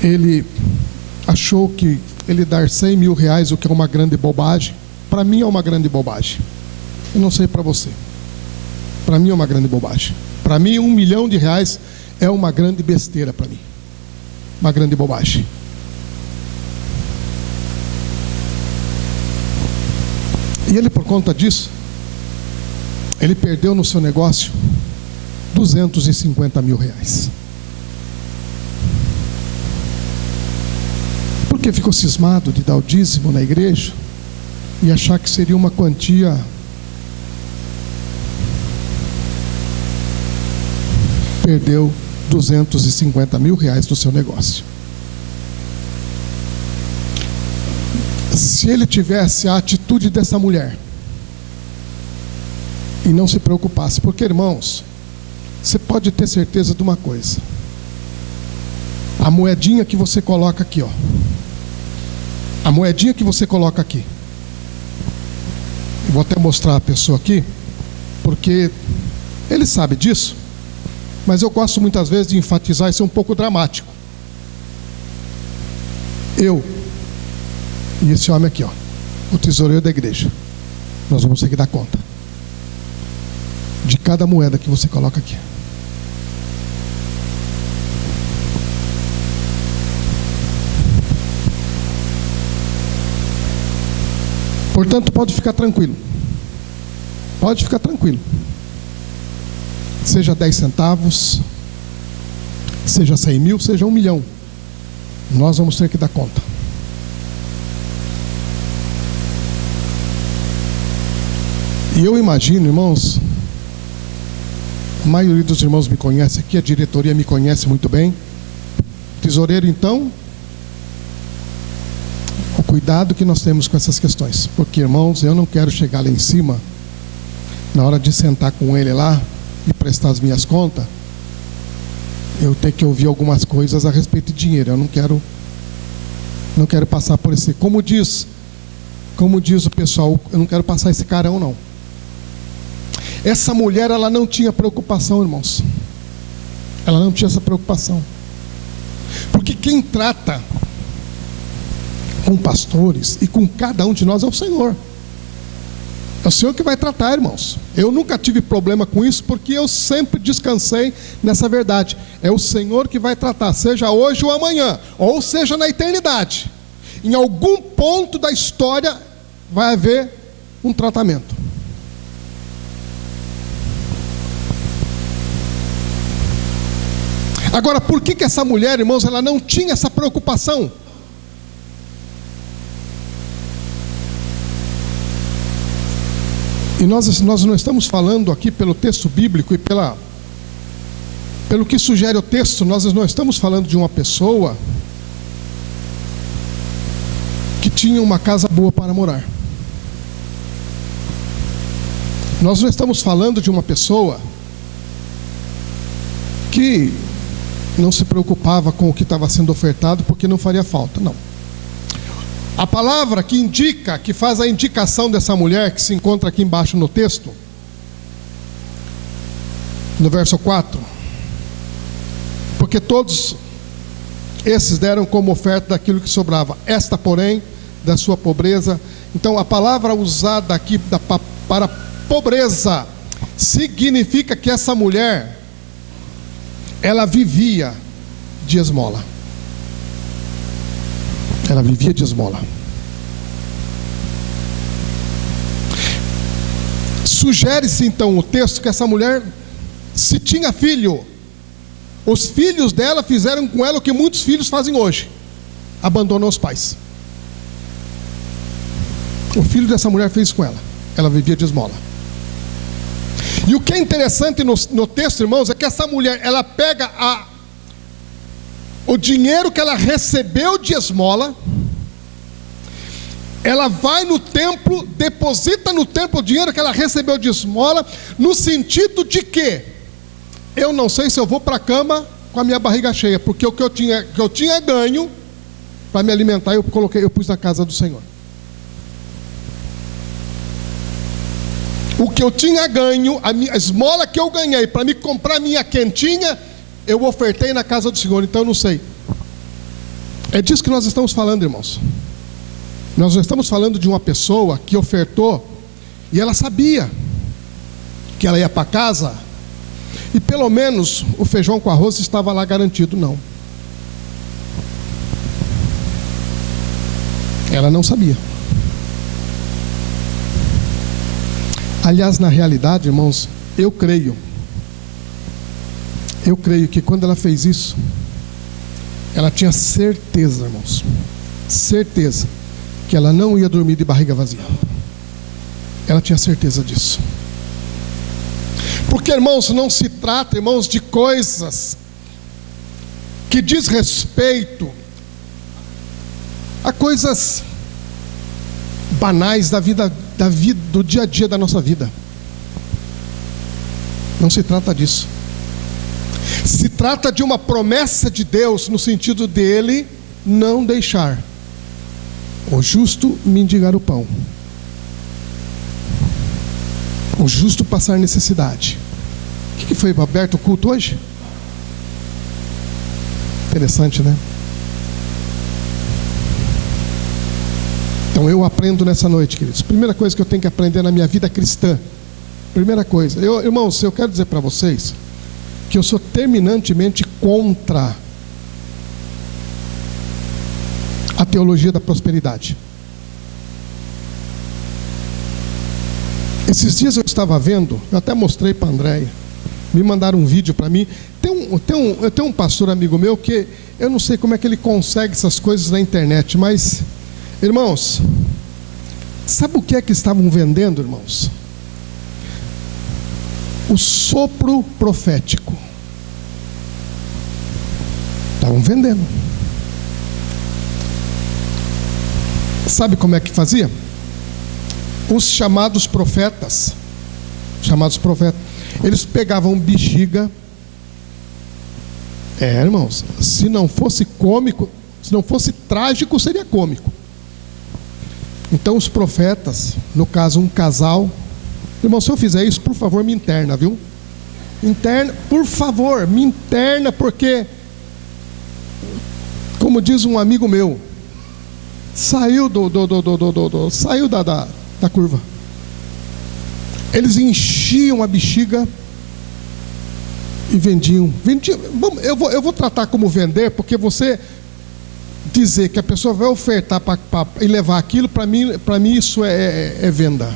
ele achou que ele dar R$100 mil, o que é uma grande bobagem. Para mim é uma grande bobagem. Eu não sei para você. Para mim é uma grande bobagem. Para mim R$1 milhão é uma grande besteira para mim. Uma grande bobagem. E ele, por conta disso, ele perdeu no seu negócio R$250 mil. Porque ficou cismado de dar o dízimo na igreja e achar que seria uma quantia perdeu R$250 mil do seu negócio. Se ele tivesse a atitude dessa mulher e não se preocupasse, porque, irmãos, você pode ter certeza de uma coisa: a moedinha que você coloca aqui, ó, a moedinha que você coloca aqui, eu vou até mostrar a pessoa aqui, porque ele sabe disso, mas eu gosto muitas vezes de enfatizar, isso é um pouco dramático. Eu e esse homem aqui, ó, o tesoureiro da igreja, nós vamos ter que dar conta de cada moeda que você coloca aqui. Portanto, pode ficar tranquilo. Pode ficar tranquilo. Seja 10 centavos, seja 100 mil, seja 1 milhão, nós vamos ter que dar conta. E eu imagino, irmãos, a maioria dos irmãos me conhece aqui, a diretoria me conhece muito bem. Tesoureiro, então, o cuidado que nós temos com essas questões, porque, irmãos, eu não quero chegar lá em cima, na hora de sentar com ele lá e prestar as minhas contas, eu ter que ouvir algumas coisas a respeito de dinheiro. Eu não quero passar por esse, como diz o pessoal, eu não quero passar esse carão, não. Essa mulher, ela não tinha preocupação, irmãos. Ela não tinha essa preocupação. Porque quem trata com pastores e com cada um de nós é o Senhor. É o Senhor que vai tratar, irmãos. Eu nunca tive problema com isso, porque eu sempre descansei nessa verdade. É o Senhor que vai tratar, seja hoje ou amanhã, ou seja na eternidade. Em algum ponto da história vai haver um tratamento. Agora, por que essa mulher, irmãos, ela não tinha essa preocupação? E nós não estamos falando aqui pelo texto bíblico e pelo que sugere o texto, nós não estamos falando de uma pessoa que tinha uma casa boa para morar. Nós não estamos falando de uma pessoa que não se preocupava com o que estava sendo ofertado porque não faria falta, não. A palavra que indica, que faz a indicação dessa mulher, que se encontra aqui embaixo no texto, no verso 4, porque todos esses deram como oferta daquilo que sobrava, esta porém da sua pobreza. Então a palavra usada aqui para pobreza significa que essa mulher, ela vivia de esmola. Ela vivia de esmola. Sugere-se então o texto que essa mulher, se tinha filho, os filhos dela fizeram com ela o que muitos filhos fazem hoje: abandonam os pais. O filho dessa mulher fez com ela. Ela vivia de esmola. E o que é interessante no texto, irmãos, é que essa mulher, ela pega o dinheiro que ela recebeu de esmola, ela vai no templo, deposita no templo o dinheiro que ela recebeu de esmola, no sentido de que eu não sei se eu vou para a cama com a minha barriga cheia, porque o que eu tinha ganho para me alimentar, eu pus na casa do Senhor. O que eu tinha ganho, a esmola que eu ganhei para me comprar a minha quentinha, eu ofertei na casa do Senhor. Então eu não sei. É disso que nós estamos falando, irmãos. Nós não estamos falando de uma pessoa que ofertou e ela sabia que ela ia para casa e pelo menos o feijão com arroz estava lá garantido. Não. Ela não sabia. Aliás, na realidade, irmãos, eu creio que quando ela fez isso, ela tinha certeza, irmãos, certeza, que ela não ia dormir de barriga vazia. Ela tinha certeza disso. Porque, irmãos, não se trata, irmãos, de coisas que diz respeito a coisas banais da vida, do dia a dia da nossa vida. Não se trata disso. Se trata de uma promessa de Deus, no sentido dele não deixar o justo mendigar o pão, o justo passar necessidade. O que foi aberto o culto hoje? Interessante, né? Então eu aprendo nessa noite, queridos. Primeira coisa que eu tenho que aprender na minha vida cristã. Primeira coisa, irmãos, eu quero dizer para vocês que eu sou terminantemente contra a teologia da prosperidade. Esses dias eu estava vendo, eu até mostrei para a Andréia, me mandaram um vídeo para mim. Eu tenho um pastor amigo meu que eu não sei como é que ele consegue essas coisas na internet, mas, irmãos, sabe o que é que estavam vendendo, irmãos? O sopro profético. Estavam vendendo. Sabe como é que fazia? Os chamados profetas, eles pegavam bexiga. Irmãos, se não fosse cômico, se não fosse trágico, seria cômico. Então os profetas, no caso um casal, irmão, se eu fizer isso, por favor, me interna, viu? Interna, por favor, me interna, porque, como diz um amigo meu, saiu saiu da curva. Eles enchiam a bexiga e vendiam. Eu vou tratar como vender, porque você dizer que a pessoa vai ofertar e levar aquilo, para mim isso é venda.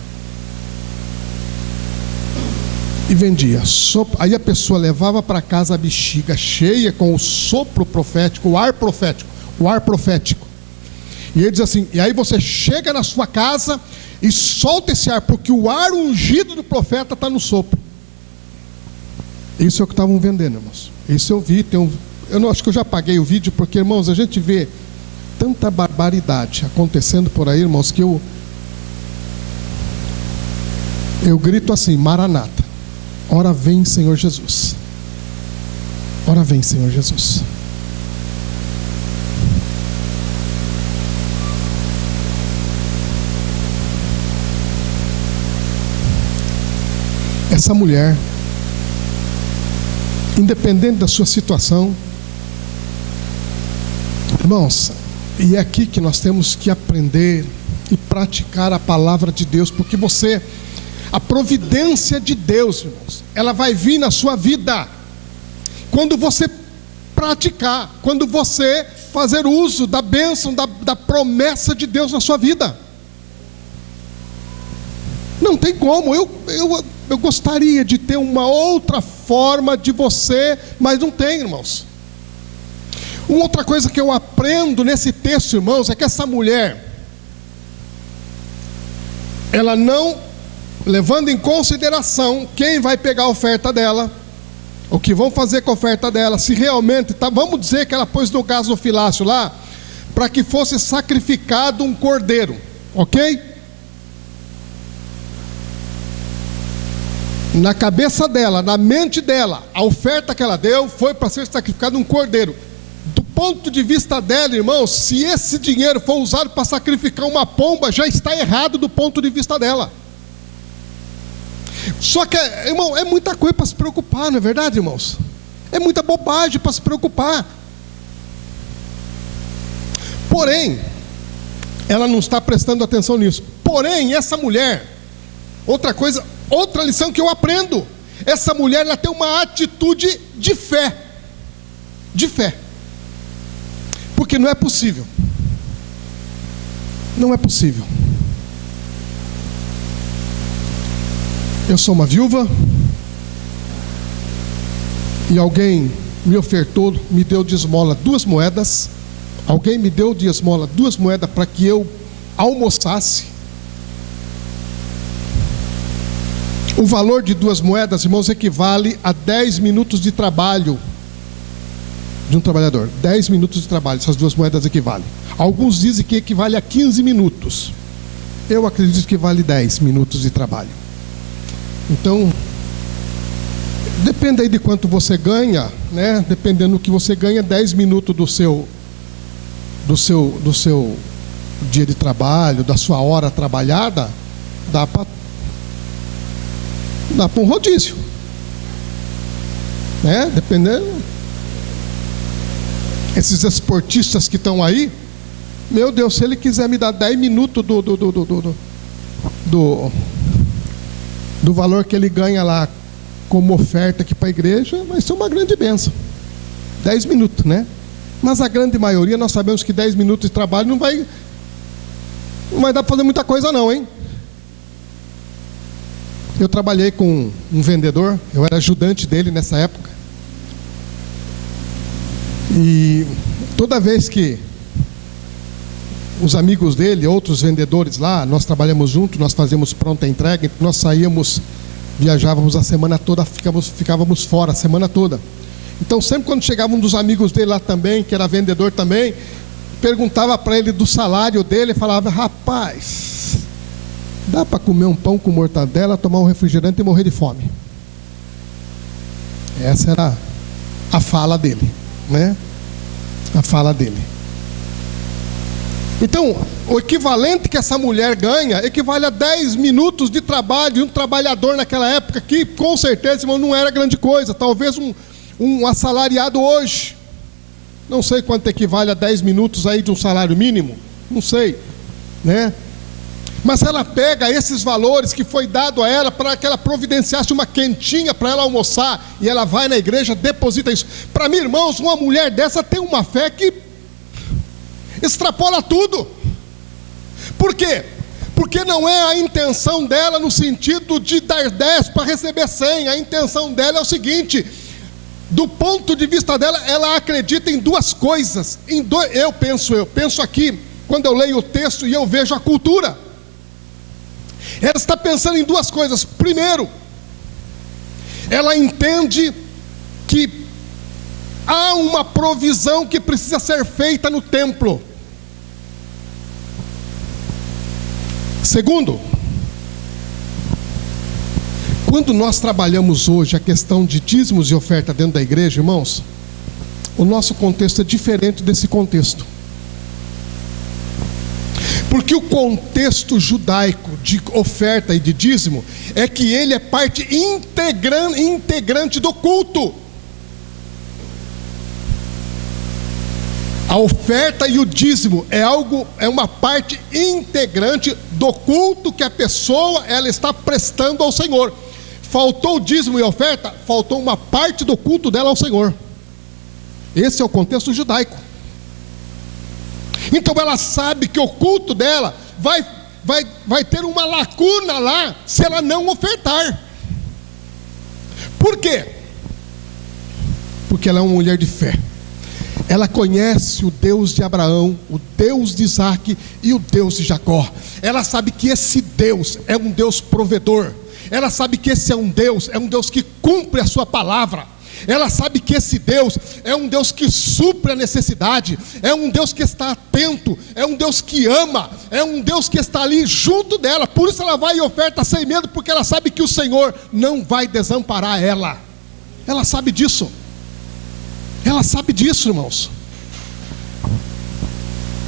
E vendia. Aí a pessoa levava para casa a bexiga cheia com o sopro profético, o ar profético. E ele diz assim: e aí você chega na sua casa e solta esse ar, porque o ar ungido do profeta está no sopro. Isso é o que estavam vendendo, irmãos. Isso eu vi. Eu não acho que eu já apaguei o vídeo, porque, irmãos, a gente vê tanta barbaridade acontecendo por aí, irmãos, que eu grito assim: Maranata, ora vem, Senhor Jesus. Ora vem, Senhor Jesus. Essa mulher, independente da sua situação, irmãos, e é aqui que nós temos que aprender e praticar a palavra de Deus, porque a providência de Deus, irmãos, ela vai vir na sua vida quando você praticar, quando você fazer uso da bênção, da promessa de Deus na sua vida. Não tem como. Eu gostaria de ter uma outra forma de você, mas não tem, irmãos. Uma outra coisa que eu aprendo nesse texto, irmãos, é que essa mulher, ela não, levando em consideração quem vai pegar a oferta dela, o que vão fazer com a oferta dela, se realmente, vamos dizer que ela pôs no gasofilácio lá, para que fosse sacrificado um cordeiro. ok? Na cabeça dela, na mente dela, a oferta que ela deu foi para ser sacrificado um cordeiro. Do ponto de vista dela, irmãos, se esse dinheiro for usado para sacrificar uma pomba, já está errado do ponto de vista dela. Só que, irmão, é muita coisa para se preocupar, não é verdade, irmãos? É muita bobagem para se preocupar. Porém, ela não está prestando atenção nisso. Porém, essa mulher, outra lição que eu aprendo, essa mulher, ela tem uma atitude de fé. De fé. Porque não é possível. Não é possível. Eu sou uma viúva e alguém me ofertou, me deu de esmola 2 moedas. Alguém me deu de esmola 2 moedas para que eu almoçasse. O valor de 2 moedas, irmãos, equivale a 10 minutos de trabalho de um trabalhador. 10 minutos de trabalho, essas 2 moedas equivalem. Alguns dizem que equivale a 15 minutos. Eu acredito que vale 10 minutos de trabalho. Então, depende aí de quanto você ganha, né? Dependendo do que você ganha, 10 minutos do seu dia de trabalho, da sua hora trabalhada, dá para um rodízio, né? Dependendo. Esses esportistas que estão aí, meu Deus, se ele quiser me dar 10 minutos do valor que ele ganha lá como oferta aqui para a igreja, vai ser uma grande bênção. 10 minutos, né? Mas a grande maioria, nós sabemos que 10 minutos de trabalho não vai dar para fazer muita coisa não, hein? Eu trabalhei com um vendedor, eu era ajudante dele nessa época. E toda vez que os amigos dele, outros vendedores lá, nós trabalhamos juntos, nós fazíamos pronta entrega, nós saíamos, viajávamos a semana toda, ficávamos fora a semana toda. Então sempre quando chegava um dos amigos dele lá também, que era vendedor também, perguntava para ele do salário dele e falava: rapaz, dá para comer um pão com mortadela, tomar um refrigerante e morrer de fome. Essa era a fala dele, né? A fala dele. Então, o equivalente que essa mulher ganha equivale a 10 minutos de trabalho de um trabalhador naquela época, que com certeza, irmão, não era grande coisa. Talvez um assalariado hoje, não sei quanto equivale a 10 minutos aí de um salário mínimo, não sei, né? Mas ela pega esses valores que foi dado a ela para que ela providenciasse uma quentinha para ela almoçar, e ela vai na igreja, deposita isso. Para mim, irmãos, uma mulher dessa tem uma fé que extrapola tudo. Por quê? Porque não é a intenção dela no sentido de dar 10 para receber 100. A intenção dela é o seguinte: do ponto de vista dela, ela acredita em 2 coisas. Eu penso aqui, quando eu leio o texto e eu vejo a cultura, ela está pensando em 2 coisas. Primeiro, ela entende que há uma provisão que precisa ser feita no templo. Segundo, quando nós trabalhamos hoje a questão de dízimos e oferta dentro da igreja, irmãos, o nosso contexto é diferente desse contexto. Porque o contexto judaico de oferta e de dízimo é que ele é parte integrante do culto. A oferta e o dízimo é uma parte integrante do culto que a pessoa ela está prestando ao Senhor. Faltou o dízimo e a oferta, faltou uma parte do culto dela ao Senhor. Esse é o contexto judaico. Então ela sabe que o culto dela vai ter uma lacuna lá se ela não ofertar. Por quê? Porque ela é uma mulher de fé. Ela conhece o Deus de Abraão, o Deus de Isaac e o Deus de Jacó. Ela sabe que esse Deus é um Deus provedor. Ela sabe que esse é um Deus que cumpre a sua palavra. Ela sabe que esse Deus é um Deus que supre a necessidade, é um Deus que está atento, é um Deus que ama, é um Deus que está ali junto dela. Por isso ela vai e oferta sem medo, porque ela sabe que o Senhor não vai desamparar ela. Ela sabe disso. Ela sabe disso, irmãos.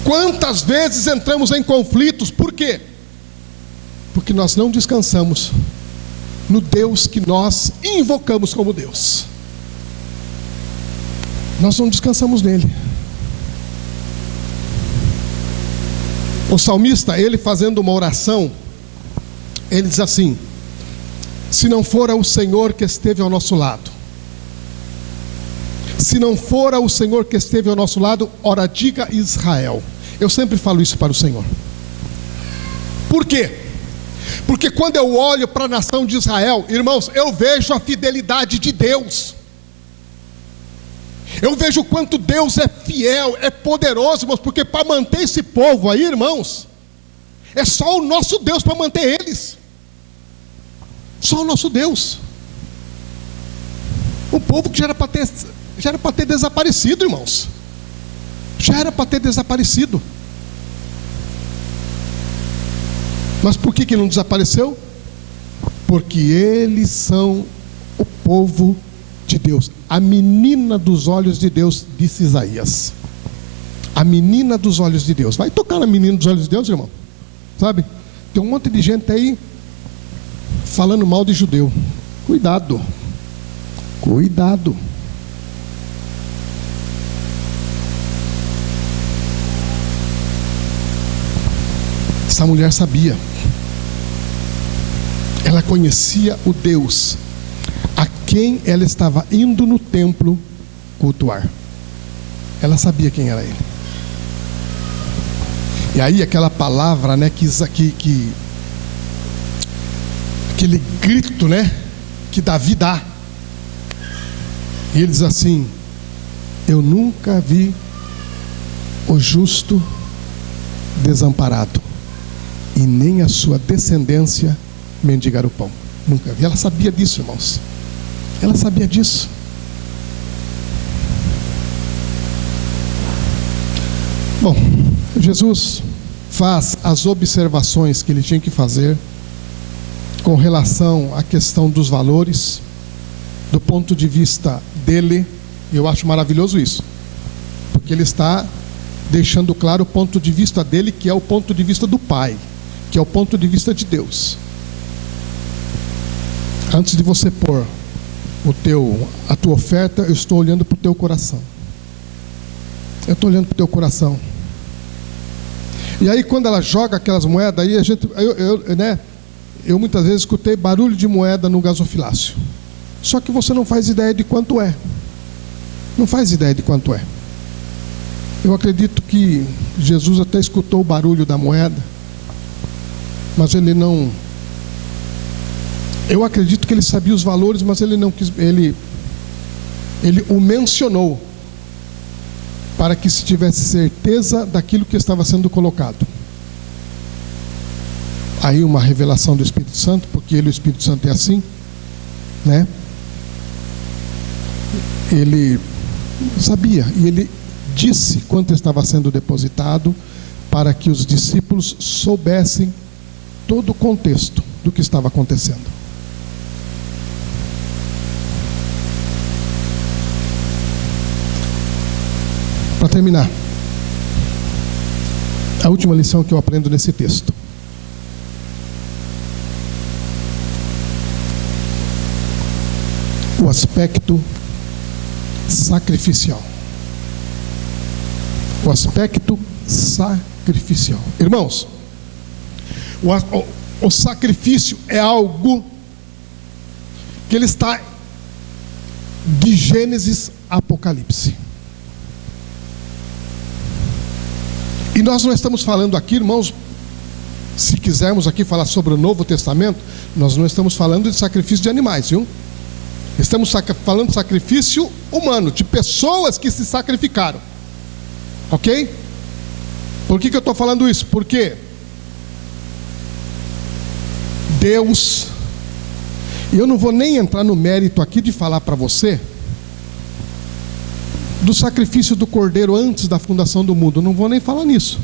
Quantas vezes entramos em conflitos? Por quê? Porque nós não descansamos no Deus que nós invocamos como Deus. Nós não descansamos nele. O salmista, ele fazendo uma oração, ele diz assim: se não fora o Senhor que esteve ao nosso lado, se não fora o Senhor que esteve ao nosso lado, ora diga Israel. Eu sempre falo isso para o Senhor. Por quê? Porque quando eu olho para a nação de Israel, irmãos, eu vejo a fidelidade de Deus. Eu vejo o quanto Deus é fiel, é poderoso, irmãos, porque para manter esse povo aí, irmãos, é só o nosso Deus para manter eles. Só o nosso Deus. Um povo que já era para ter desaparecido, irmãos. Já era para ter desaparecido. Mas por que não desapareceu? Porque eles são o povo de Deus, a menina dos olhos de Deus, disse Isaías. A menina dos olhos de Deus. Vai tocar na menina dos olhos de Deus, irmão. Sabe? Tem um monte de gente aí falando mal de judeu. Cuidado. Cuidado. Essa mulher sabia. Ela conhecia o Deus a quem ela estava indo no templo cultuar. Ela sabia quem era ele. E aí aquela palavra, né, aquele grito, né, que Davi dá. E ele diz assim: eu nunca vi o justo desamparado, e nem a sua descendência mendigar o pão. Nunca vi. Ela sabia disso, irmãos. Ela sabia disso. Bom, Jesus faz as observações que ele tinha que fazer com relação à questão dos valores, do ponto de vista dele. Eu acho maravilhoso isso, porque ele está deixando claro o ponto de vista dele, que é o ponto de vista do Pai, que é o ponto de vista de Deus. Antes de você pôr a tua oferta, eu estou olhando para o teu coração. Eu estou olhando para o teu coração. E aí quando ela joga aquelas moedas, aí eu muitas vezes escutei barulho de moeda no gasofilácio. Só que você não faz ideia de quanto é. Não faz ideia de quanto é. Eu acredito que Jesus até escutou o barulho da moeda, mas ele não... Eu acredito que ele sabia os valores, mas ele não quis... Ele o mencionou para que se tivesse certeza daquilo que estava sendo colocado. Aí uma revelação do Espírito Santo, porque o Espírito Santo é assim, né? Ele sabia, e ele disse quanto estava sendo depositado, para que os discípulos soubessem todo o contexto do que estava acontecendo. Para terminar, a última lição que eu aprendo nesse texto. O aspecto sacrificial. O aspecto sacrificial. Irmãos, o sacrifício é algo que ele está de Gênesis a Apocalipse. E nós não estamos falando aqui, irmãos, se quisermos aqui falar sobre o Novo Testamento, nós não estamos falando de sacrifício de animais, viu? Estamos falando de sacrifício humano, de pessoas que se sacrificaram. Ok? Por que eu estou falando isso? Porque Deus, e eu não vou nem entrar no mérito aqui de falar para você do sacrifício do cordeiro antes da fundação do mundo. Não vou nem falar nisso,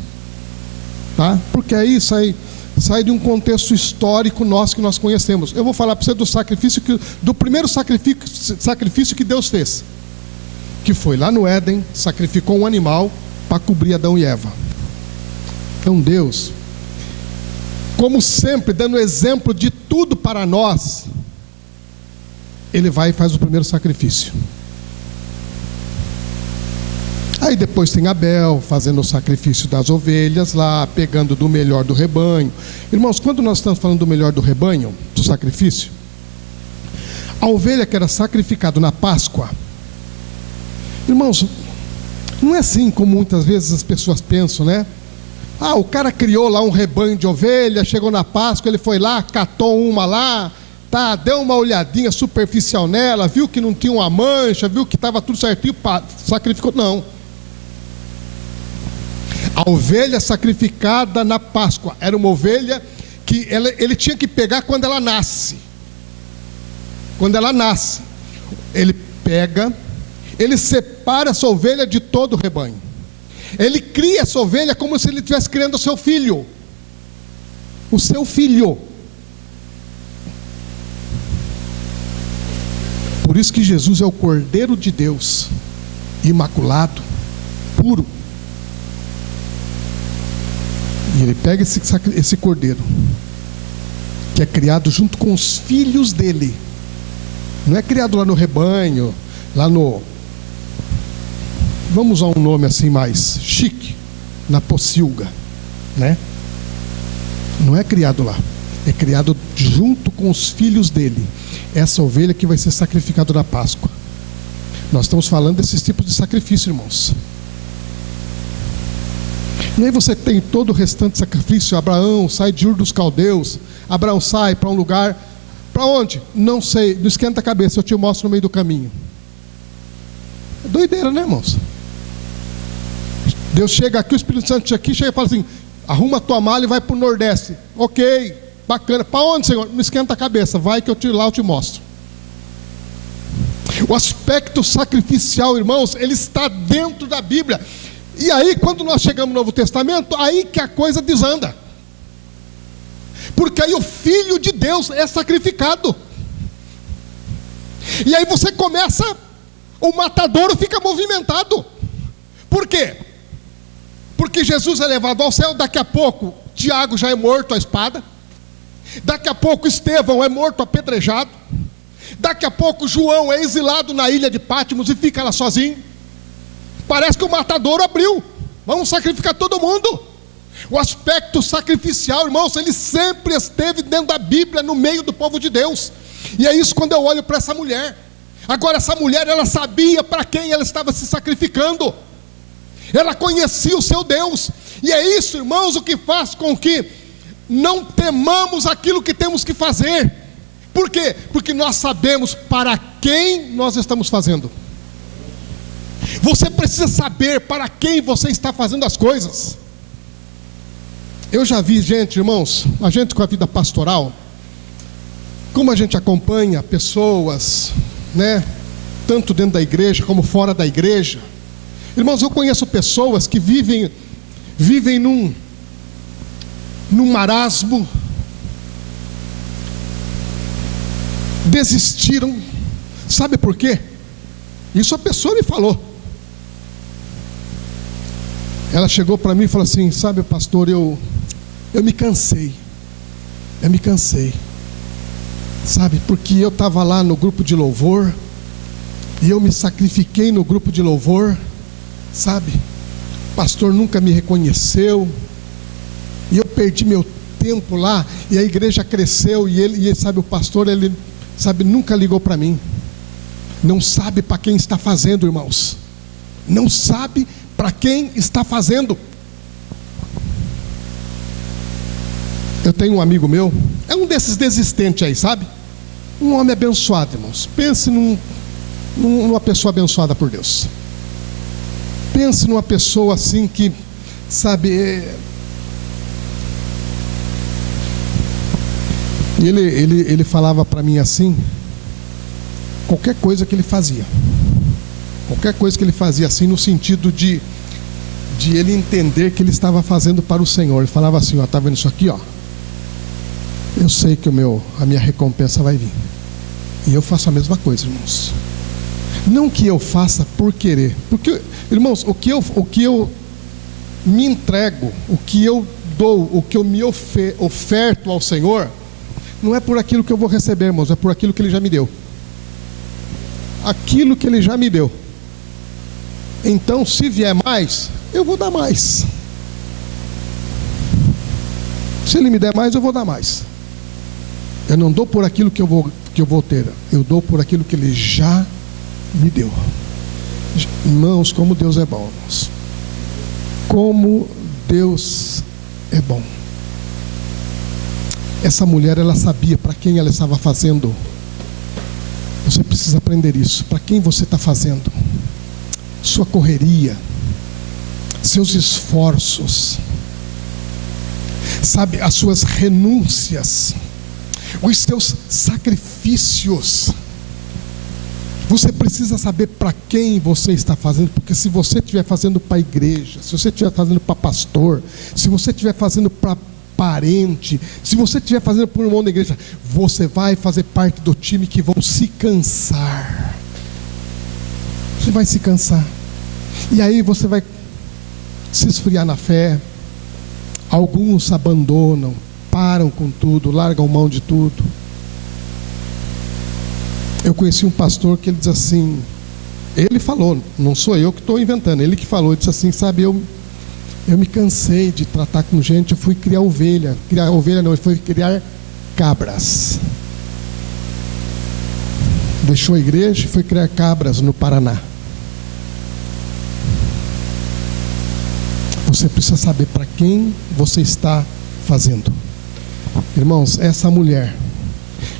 tá? Porque aí sai de um contexto histórico nosso que nós conhecemos. Eu vou falar para você do primeiro sacrifício que Deus fez, que foi lá no Éden, sacrificou um animal para cobrir Adão e Eva. Então Deus, como sempre, dando exemplo de tudo para nós, Ele vai e faz o primeiro sacrifício. Aí depois tem Abel fazendo o sacrifício das ovelhas lá, pegando do melhor do rebanho. Irmãos, quando nós estamos falando do melhor do rebanho, do sacrifício, a ovelha que era sacrificada na Páscoa, irmãos, não é assim como muitas vezes as pessoas pensam, né? Ah, o cara criou lá um rebanho de ovelhas, chegou na Páscoa, ele foi lá, catou uma lá, tá, deu uma olhadinha superficial nela, viu que não tinha uma mancha, viu que estava tudo certinho, sacrificou. Não. A ovelha sacrificada na Páscoa era uma ovelha que ele tinha que pegar quando ela nasce. Quando ela nasce, ele pega, ele separa essa ovelha de todo o rebanho. Ele cria essa ovelha como se ele estivesse criando o seu filho. O seu filho. Por isso que Jesus é o Cordeiro de Deus, imaculado, puro. E ele pega esse cordeiro, que é criado junto com os filhos dele. Não é criado lá no rebanho, lá no... Vamos usar um nome assim mais chique, na pocilga, né? Não é criado lá, é criado junto com os filhos dele. Essa ovelha que vai ser sacrificada na Páscoa. Nós estamos falando desses tipos de sacrifício, irmãos. E aí você tem todo o restante sacrifício. Abraão sai de Ur dos Caldeus. Abraão sai para um lugar. Para onde? Não sei, não esquenta a cabeça, eu te mostro no meio do caminho. É doideira, né, irmãos? Deus chega aqui, o Espírito Santo aqui, chega e fala assim: arruma a tua mala e vai para o Nordeste. Ok, bacana. Para onde, Senhor? Não esquenta a cabeça, vai que eu te mostro. O aspecto sacrificial, irmãos, ele está dentro da Bíblia. E aí, quando nós chegamos no Novo Testamento, aí que a coisa desanda. Porque aí o Filho de Deus é sacrificado. E aí você começa, o matadouro fica movimentado. Por quê? Porque Jesus é levado ao céu, daqui a pouco Tiago já é morto à espada. Daqui a pouco Estevão é morto apedrejado. Daqui a pouco João é exilado na ilha de Patmos e fica lá sozinho. Parece que o matadouro abriu. Vamos sacrificar todo mundo. O aspecto sacrificial, irmãos, ele sempre esteve dentro da Bíblia, no meio do povo de Deus. E é isso quando eu olho para essa mulher. Agora essa mulher, ela sabia para quem ela estava se sacrificando. Ela conhecia o seu Deus. E é isso, irmãos, o que faz com que não temamos aquilo que temos que fazer. Por quê? Porque nós sabemos para quem nós estamos fazendo. Você precisa saber para quem você está fazendo as coisas. Eu já vi gente, irmãos, a gente com a vida pastoral, como a gente acompanha pessoas, né, tanto dentro da igreja como fora da igreja. Irmãos, eu conheço pessoas que vivem num marasmo, desistiram. Sabe por quê? Isso a pessoa me falou. Ela chegou para mim e falou assim: sabe, pastor, eu me cansei. Eu me cansei. Sabe, porque eu estava lá no grupo de louvor, e eu me sacrifiquei no grupo de louvor. Sabe, o pastor nunca me reconheceu, e eu perdi meu tempo lá, e a igreja cresceu, e sabe, o pastor, ele, sabe, nunca ligou para mim. Não sabe para quem está fazendo, irmãos. Não sabe para quem está fazendo. Eu tenho um amigo meu, é um desses desistentes aí, sabe? Um homem abençoado, irmãos. Pense numa pessoa abençoada por Deus. Pense numa pessoa assim que, sabe, ele falava para mim assim, qualquer coisa que ele fazia, Qualquer coisa que ele fazia assim, no sentido de ele entender que ele estava fazendo para o Senhor. Ele falava assim, ó, tá vendo isso aqui, ó? Eu sei que a minha recompensa vai vir. E eu faço a mesma coisa, irmãos. Não que eu faça por querer. Porque, irmãos, o que eu me entrego, o que eu dou, o que eu me oferto ao Senhor, não é por aquilo que eu vou receber, irmãos, é por aquilo que Ele já me deu. Aquilo que Ele já me deu. Então, se vier mais, eu vou dar mais. Se Ele me der mais, eu vou dar mais. Eu não dou por aquilo que eu vou ter, eu dou por aquilo que Ele já me deu. Irmãos, como Deus é bom, irmãos. Como Deus é bom. Essa mulher, ela sabia para quem ela estava fazendo. Você precisa aprender isso. Para quem você está fazendo? Sua correria, seus esforços, sabe, as suas renúncias, os seus sacrifícios. Você precisa saber para quem você está fazendo, porque se você estiver fazendo para a igreja, se você estiver fazendo para pastor, se você estiver fazendo para parente, se você estiver fazendo por um irmão da igreja, você vai fazer parte do time que vão se cansar. Você vai se cansar. E aí você vai se esfriar na fé. Alguns abandonam, param com tudo, largam mão de tudo. Eu conheci um pastor que ele diz assim, ele falou, não sou eu que estou inventando, ele que falou, ele disse assim, sabe, eu me cansei de tratar com gente, eu fui criar ovelha não, ele foi criar cabras. Deixou a igreja e foi criar cabras no Paraná. Você precisa saber para quem você está fazendo. Irmãos, essa mulher,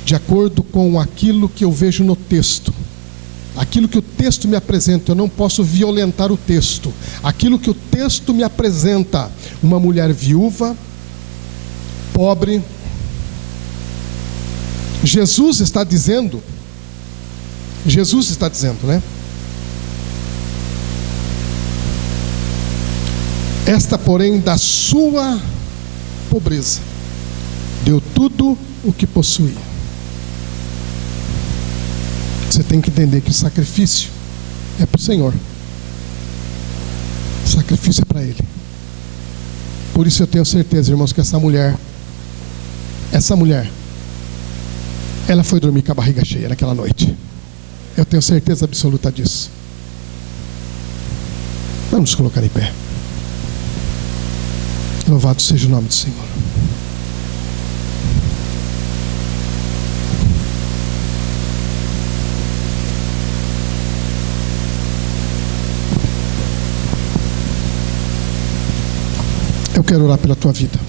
de acordo com aquilo que eu vejo no texto, aquilo que o texto me apresenta, eu não posso violentar o texto. Aquilo que o texto me apresenta, uma mulher viúva, pobre. Jesus está dizendo, né? Esta, porém, da sua pobreza, deu tudo o que possuía. Você tem que entender que o sacrifício é para o Senhor. O sacrifício é para Ele. Por isso eu tenho certeza, irmãos, que essa mulher, ela foi dormir com a barriga cheia naquela noite. Eu tenho certeza absoluta disso. Vamos nos colocar em pé. Louvado seja o nome do Senhor. Eu quero orar pela tua vida.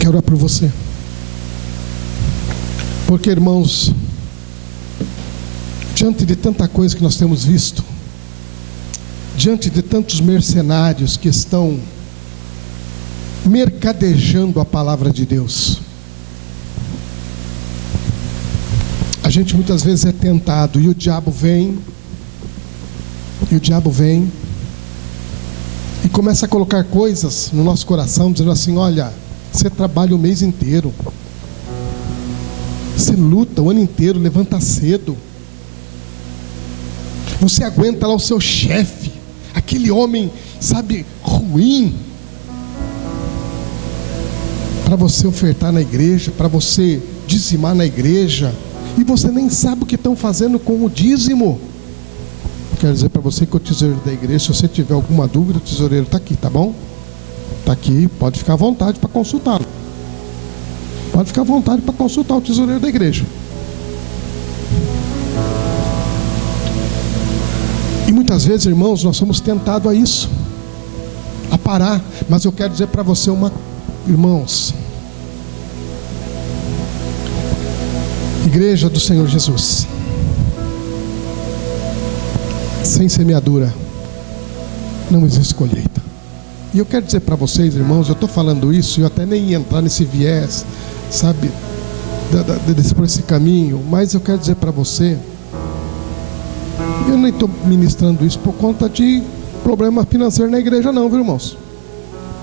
Quero orar por você. Porque, irmãos, diante de tanta coisa que nós temos visto, diante de tantos mercenários que estão mercadejando a palavra de Deus, a gente muitas vezes é tentado, e o diabo vem e começa a colocar coisas no nosso coração, dizendo assim, olha, você trabalha o mês inteiro, você luta o ano inteiro, levanta cedo, você aguenta lá o seu chefe, aquele homem, sabe, ruim, para você ofertar na igreja, para você dizimar na igreja, e você nem sabe o que estão fazendo com o dízimo. Quero dizer para você que o tesoureiro da igreja, se você tiver alguma dúvida, o tesoureiro está aqui, tá bom? Está aqui, pode ficar à vontade para consultá-lo. Pode ficar à vontade para consultar o tesoureiro da igreja. E muitas vezes, irmãos, nós somos tentados a isso, a parar. Mas eu quero dizer para você irmãos, igreja do Senhor Jesus, sem semeadura não existe colheita. E eu quero dizer para vocês, irmãos, eu estou falando isso, eu até nem ia entrar nesse viés, sabe, por esse caminho, mas eu quero dizer para você Eu nem estou ministrando isso por conta de problema financeiro na igreja não, viu, irmãos?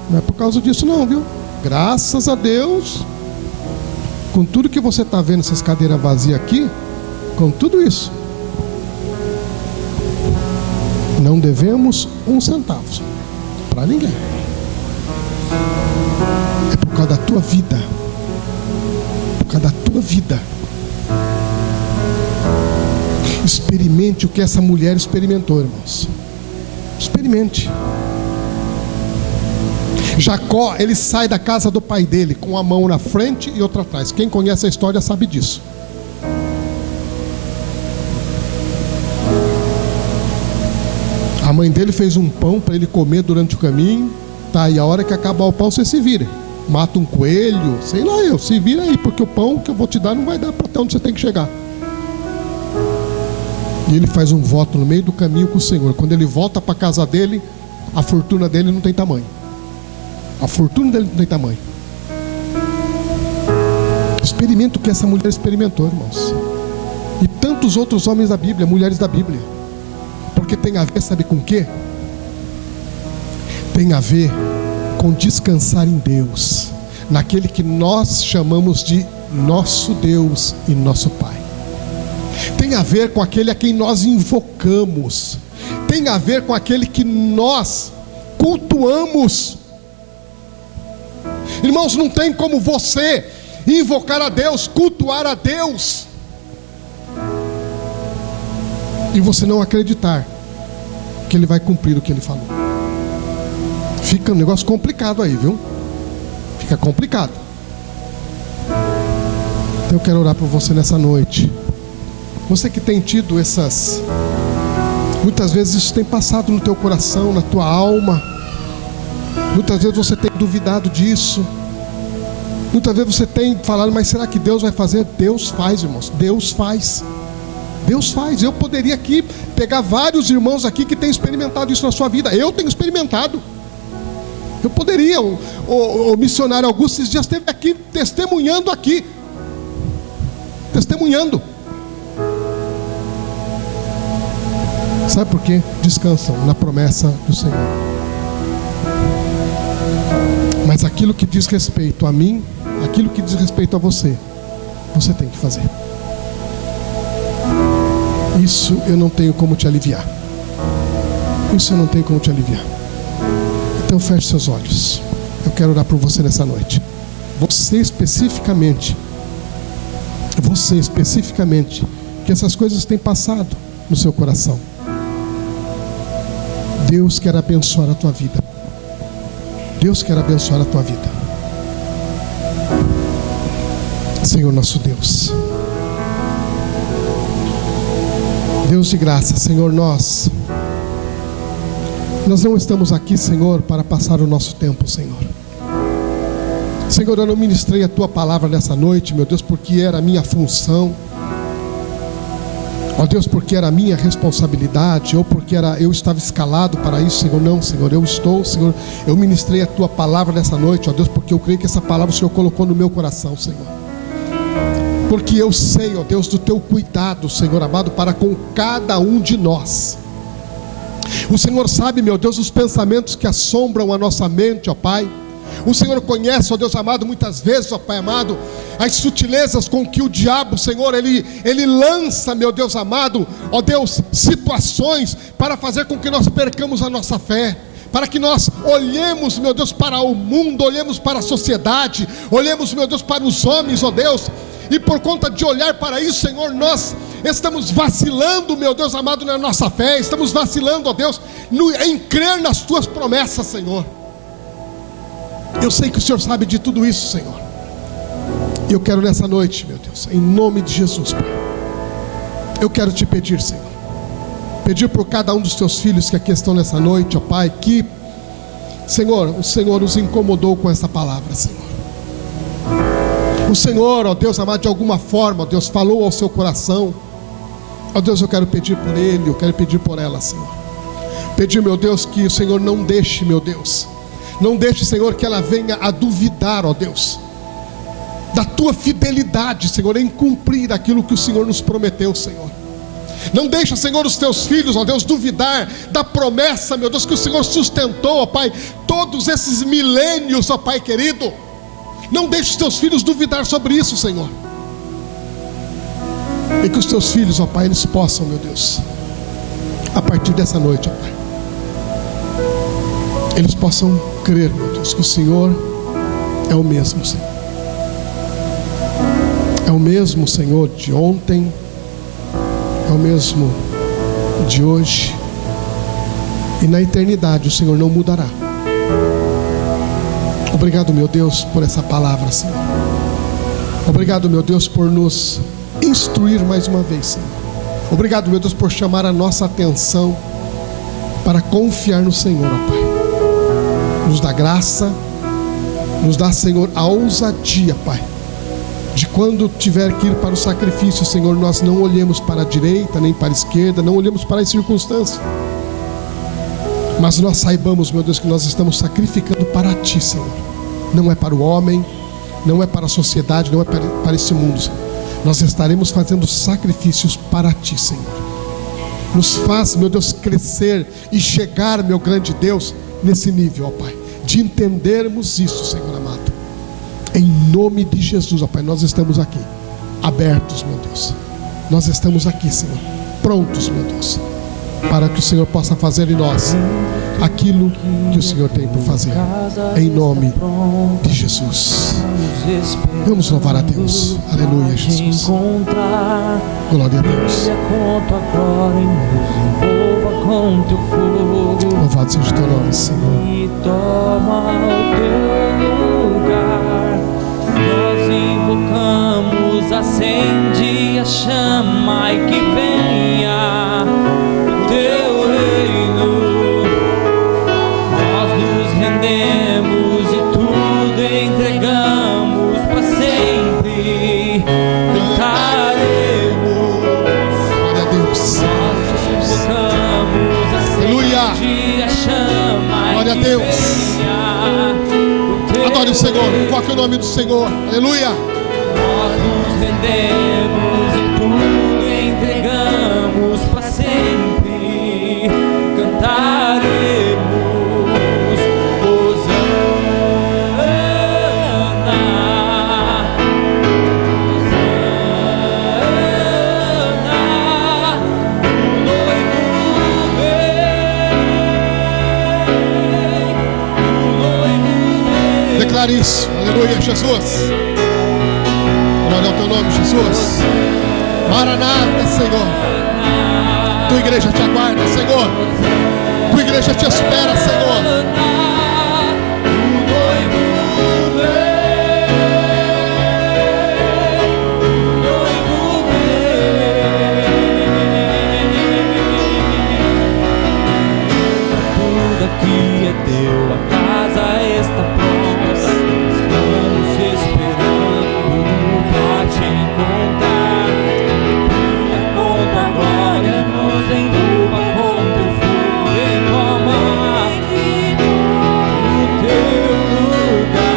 Não é por causa disso não, viu? Graças a Deus, com tudo que você está vendo, essas cadeiras vazias aqui, com tudo isso, não devemos um centavo para ninguém. É por causa da tua vida. Por causa da tua vida. Experimente o que essa mulher experimentou, irmãos. Experimente. Jacó, ele sai da casa do pai dele com a mão na frente e outra atrás. Quem conhece a história sabe disso. A mãe dele fez um pão para ele comer durante o caminho. Tá, e a hora que acabar o pão, você se vira. Mata um coelho, sei lá, se vira aí, porque o pão que eu vou te dar não vai dar para até onde você tem que chegar. E ele faz um voto no meio do caminho com o Senhor. Quando ele volta para a casa dele, a fortuna dele não tem tamanho. A fortuna dele não tem tamanho. Experimenta o que essa mulher experimentou, irmãos. E tantos outros homens da Bíblia, mulheres da Bíblia. Porque tem a ver, sabe com o quê? Tem a ver com descansar em Deus, naquele que nós chamamos de nosso Deus e nosso Pai. Tem a ver com aquele a quem nós invocamos. Tem a ver com aquele que nós cultuamos. Irmãos, não tem como você invocar a Deus, cultuar a Deus, e você não acreditar que Ele vai cumprir o que Ele falou. Fica um negócio complicado aí, viu? Fica complicado. Então eu quero orar por você nessa noite. Você que tem tido essas... Muitas vezes isso tem passado no teu coração, na tua alma. Muitas vezes você tem duvidado disso. Muitas vezes você tem falado, mas será que Deus vai fazer? Deus faz, irmãos. Deus faz. Deus faz. Eu poderia aqui pegar vários irmãos aqui que têm experimentado isso na sua vida. Eu tenho experimentado. Eu poderia. O missionário Augusto esses dias esteve aqui testemunhando aqui. Testemunhando. Sabe por quê? Descansam na promessa do Senhor. Mas aquilo que diz respeito a mim, aquilo que diz respeito a você, você tem que fazer. Isso eu não tenho como te aliviar. Isso eu não tenho como te aliviar. Então feche seus olhos. Eu quero orar por você nessa noite. Você especificamente, que essas coisas têm passado no seu coração. Deus quer abençoar a tua vida. Deus quer abençoar a tua vida. Senhor nosso Deus, Deus de graça, Senhor, nós não estamos aqui, Senhor, para passar o nosso tempo, Senhor. Senhor, eu não ministrei a tua palavra nessa noite, meu Deus, porque era a minha função. Ó Deus, porque era a minha responsabilidade, ou porque eu estava escalado para isso, Senhor. Não, Senhor, Senhor, eu ministrei a tua palavra nessa noite, ó Deus, porque eu creio que essa palavra o Senhor colocou no meu coração, Senhor. Porque eu sei, ó Deus, do teu cuidado, Senhor amado, para com cada um de nós. O Senhor sabe, meu Deus, os pensamentos que assombram a nossa mente, ó Pai. O Senhor conhece, ó Deus amado, muitas vezes, ó Pai amado, as sutilezas com que o diabo, Senhor, ele lança, meu Deus amado, ó Deus, situações para fazer com que nós percamos a nossa fé, para que nós olhemos, meu Deus, para o mundo, olhemos para a sociedade, olhemos, meu Deus, para os homens, ó Deus, e por conta de olhar para isso, Senhor, nós estamos vacilando, meu Deus amado, na nossa fé, estamos vacilando, ó Deus, em crer nas tuas promessas, Senhor. Eu sei que o Senhor sabe de tudo isso, Senhor. E eu quero nessa noite, meu Deus, em nome de Jesus, Pai, eu quero te pedir, Senhor, pedir por cada um dos teus filhos que aqui estão nessa noite, ó Pai, que, Senhor, o Senhor os incomodou com essa palavra, Senhor. O Senhor, ó Deus amado, de alguma forma, ó Deus, falou ao seu coração. Ó Deus, eu quero pedir por ele, eu quero pedir por ela, Senhor. Pedir, meu Deus, que o Senhor não deixe, meu Deus, não deixe, Senhor, que ela venha a duvidar, ó Deus, da tua fidelidade, Senhor, em cumprir aquilo que o Senhor nos prometeu, Senhor. Não deixa, Senhor, os teus filhos, ó Deus, duvidar da promessa, meu Deus, que o Senhor sustentou, ó Pai, todos esses milênios, ó Pai querido. Não deixe os teus filhos duvidar sobre isso, Senhor. E que os teus filhos, ó Pai, eles possam, meu Deus, a partir dessa noite, ó Pai, eles possam crer, meu Deus, que o Senhor é o mesmo, Senhor. É o mesmo, Senhor, de ontem, é o mesmo de hoje, e na eternidade o Senhor não mudará. Obrigado, meu Deus, por essa palavra, Senhor. Obrigado, meu Deus, por nos instruir mais uma vez, Senhor. Obrigado, meu Deus, por chamar a nossa atenção para confiar no Senhor, ó Pai. Nos dá graça, nos dá, Senhor, a ousadia, Pai, de quando tiver que ir para o sacrifício, Senhor, nós não olhemos para a direita, nem para a esquerda, não olhemos para as circunstâncias, mas nós saibamos, meu Deus, que nós estamos sacrificando para Ti, Senhor. Não é para o homem, não é para a sociedade, não é para esse mundo, Senhor. Nós estaremos fazendo sacrifícios para Ti, Senhor. Nos faz, meu Deus, crescer e chegar, meu grande Deus, nesse nível, ó Pai, de entendermos isso, Senhor amado. Em nome de Jesus, ó Pai, nós estamos aqui, abertos, meu Deus. Nós estamos aqui, Senhor, prontos, meu Deus, para que o Senhor possa fazer em nós aquilo que o Senhor tem por fazer. Em nome de Jesus. Vamos louvar a Deus. Aleluia, Jesus. Glória a Deus. Louvado seja o teu nome, Senhor. E toma o teu lugar. Nós invocamos, acende a chama e que venha o teu reino. Nós nos rendemos e tudo entregamos para sempre. Cantaremos. Glória a Deus. Nós invocamos, acende a chama. Glória a Deus. Adore o Senhor, invoque o nome do Senhor. Aleluia. Nós nos rendemos e tudo entregamos para sempre. Cantaremos Hosana, Hosana, o noivo vem. Declare isso. Aleluia, Jesus. Glória ao teu nome, Jesus. Maranata, Senhor. Tua igreja te aguarda, Senhor. Tua igreja te espera, Senhor. Tudo aqui é teu, a casa está pronta. Estamos esperando para te encontrar. Com tua glória nos envolva com teu fogo e toma o teu lugar.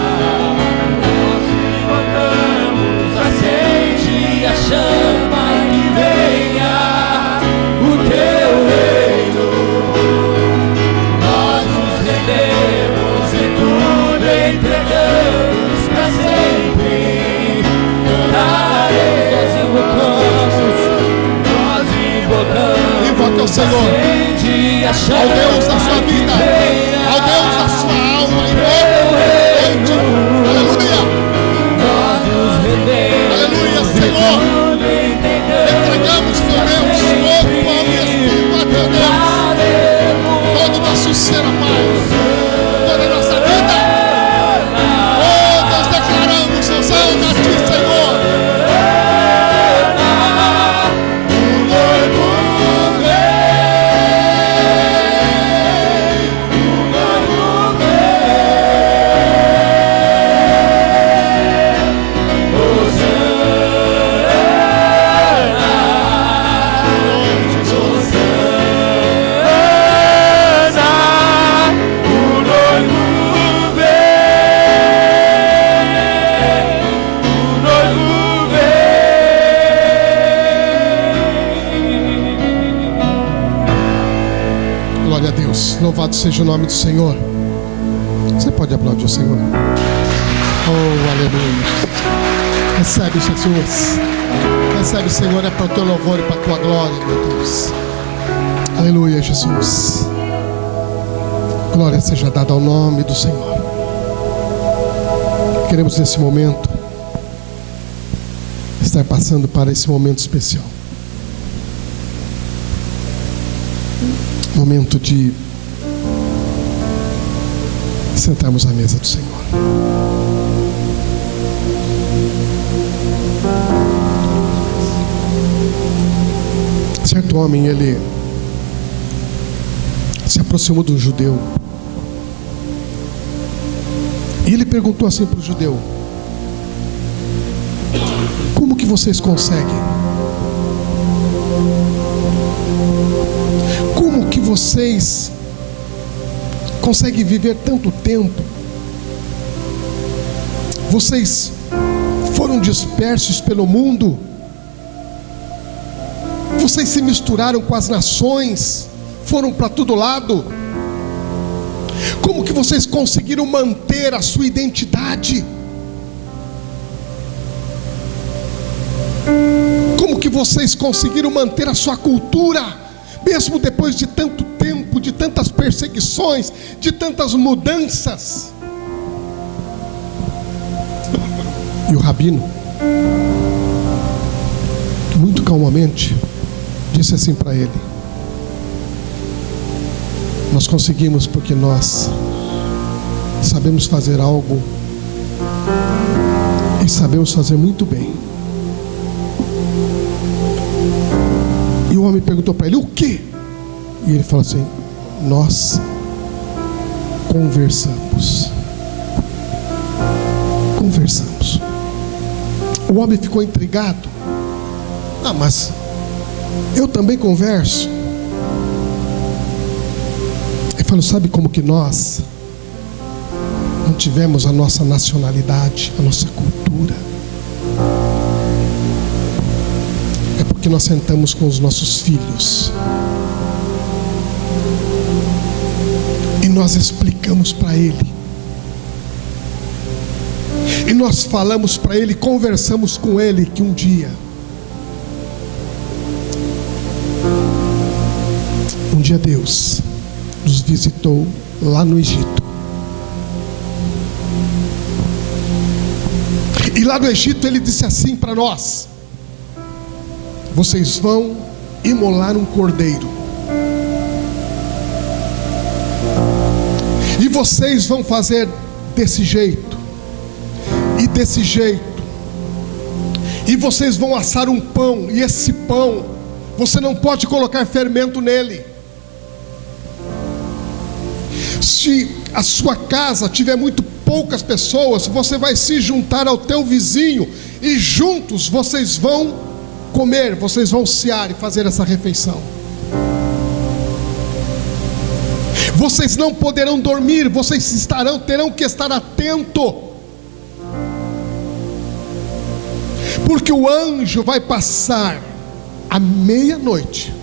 Nós invocamos, acende a chama que venha o teu reino. Nós nos rendemos e tudo entregamos para sempre. Cantaremos, nós invocamos, Invoque ao Senhor, acende a chama ao Deus da sua vida, ao Deus da sua alma. Invoque o nome. Aleluia. Nós nos rendemos, Aleluia, Senhor. tudo Entregamos, meu Deus, corpo, alma e espírito a teu Deus. Todo o nosso ser, ó Pai, toda a nossa vida. Oh, nós declaramos, Hosana a ti, Senhor. o noivo vem. Deus, louvado seja o nome do Senhor. Você pode aplaudir o Senhor? Oh, aleluia. Recebe, Jesus. Recebe, Senhor, é para o teu louvor e para a tua glória, meu Deus. Aleluia, Jesus. Glória seja dada ao nome do Senhor. Queremos nesse momento estar passando para esse momento especial. Momento de sentarmos à mesa do Senhor. Certo homem, ele se aproximou de um judeu e ele perguntou assim para o judeu: como que vocês conseguem? Como que vocês conseguem viver tanto tempo? Vocês foram dispersos pelo mundo, vocês se misturaram com as nações, foram para todo lado. Como que vocês conseguiram manter a sua identidade? Como que vocês conseguiram manter a sua cultura, mesmo depois de tanto tempo, de tantas perseguições, de tantas mudanças? E o rabino, muito calmamente, disse assim para ele: nós conseguimos porque nós sabemos fazer algo e sabemos fazer muito bem. E o homem perguntou para ele: o quê? E ele falou assim: nós conversamos. Conversamos. O homem ficou intrigado. Ah, mas eu também converso. Ele falou: sabe como que nós não tivemos a nossa nacionalidade, a nossa cultura? É porque nós sentamos com os nossos filhos e nós explicamos para ele, e nós falamos para ele, conversamos com ele que um dia Deus nos visitou lá no Egito. E lá no Egito ele disse assim para nós: vocês vão imolar um cordeiro, e vocês vão fazer desse jeito e desse jeito, e vocês vão assar um pão, e esse pão você não pode colocar fermento nele. Se a sua casa tiver muito poucas pessoas, você vai se juntar ao teu vizinho e juntos vocês vão comer, vocês vão cear e fazer essa refeição. Vocês não poderão dormir, vocês terão que estar atento, porque o anjo vai passar à meia-noite.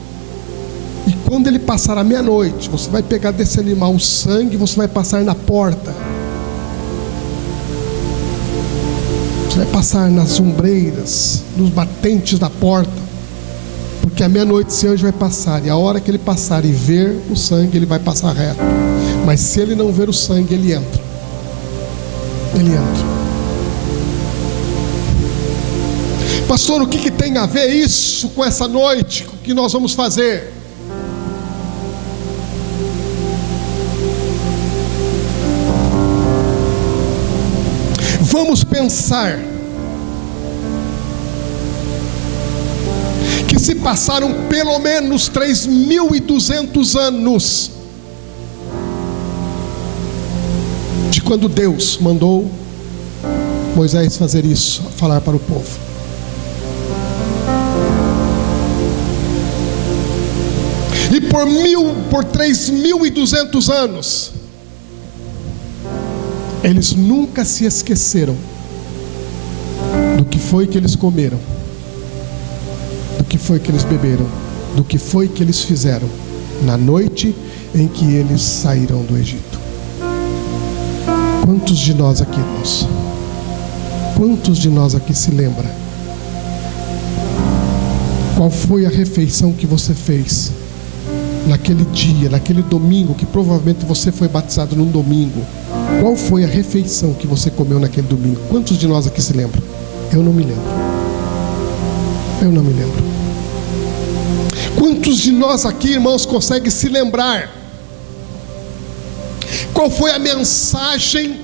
E quando ele passar à meia-noite, você vai pegar desse animal o sangue, você vai passar na porta, você vai passar nas ombreiras, nos batentes da porta, porque à meia-noite esse anjo vai passar, e a hora que ele passar e ver o sangue, ele vai passar reto. Mas se ele não ver o sangue, ele entra. Ele entra. Pastor, o que tem a ver isso com essa noite, com o que nós vamos fazer? Vamos pensar que se passaram pelo menos 3.200 anos de quando Deus mandou Moisés fazer isso, falar para o povo. E por 3.200 anos eles nunca se esqueceram do que foi que eles comeram, do que foi que eles beberam, do que foi que eles fizeram na noite em que eles saíram do Egito. Quantos de nós aqui, irmãos? Quantos de nós aqui se lembra? Qual foi a refeição que você fez naquele dia, naquele domingo, que provavelmente você foi batizado num domingo? Qual foi a refeição que você comeu naquele domingo? Quantos de nós aqui se lembram? Eu não me lembro. Eu não me lembro. Quantos de nós aqui, irmãos, conseguem se lembrar? Qual foi a mensagem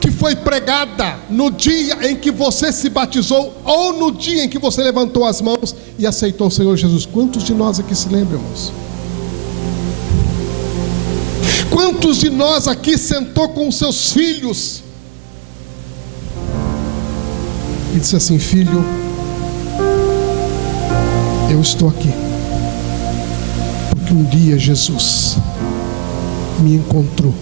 que foi pregada no dia em que você se batizou, ou no dia em que você levantou as mãos e aceitou o Senhor Jesus? Quantos de nós aqui se lembram, irmãos? Quantos de nós aqui sentou com os seus filhos e disse assim: filho, eu estou aqui porque um dia Jesus me encontrou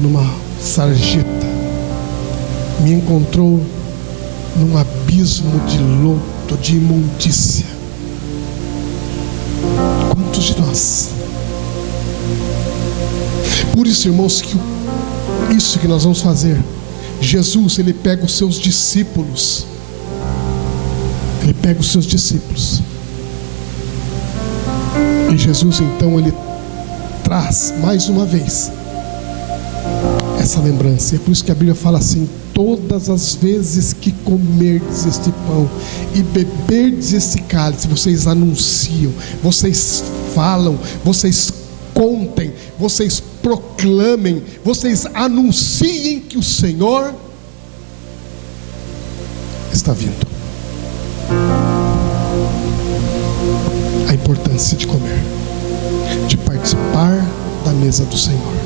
numa sarjeta, me encontrou num abismo de lodo, de imundícia. Quantos de nós? Por isso, irmãos, que isso que nós vamos fazer, Jesus, ele pega os seus discípulos, e Jesus então ele traz mais uma vez essa lembrança. É por isso que a Bíblia fala assim: todas as vezes que comerdes este pão e beberdes este cálice, vocês anunciam, vocês falam, vocês contem, vocês proclamem, vocês anunciem que o Senhor está vindo. A importância de comer, de participar da mesa do Senhor.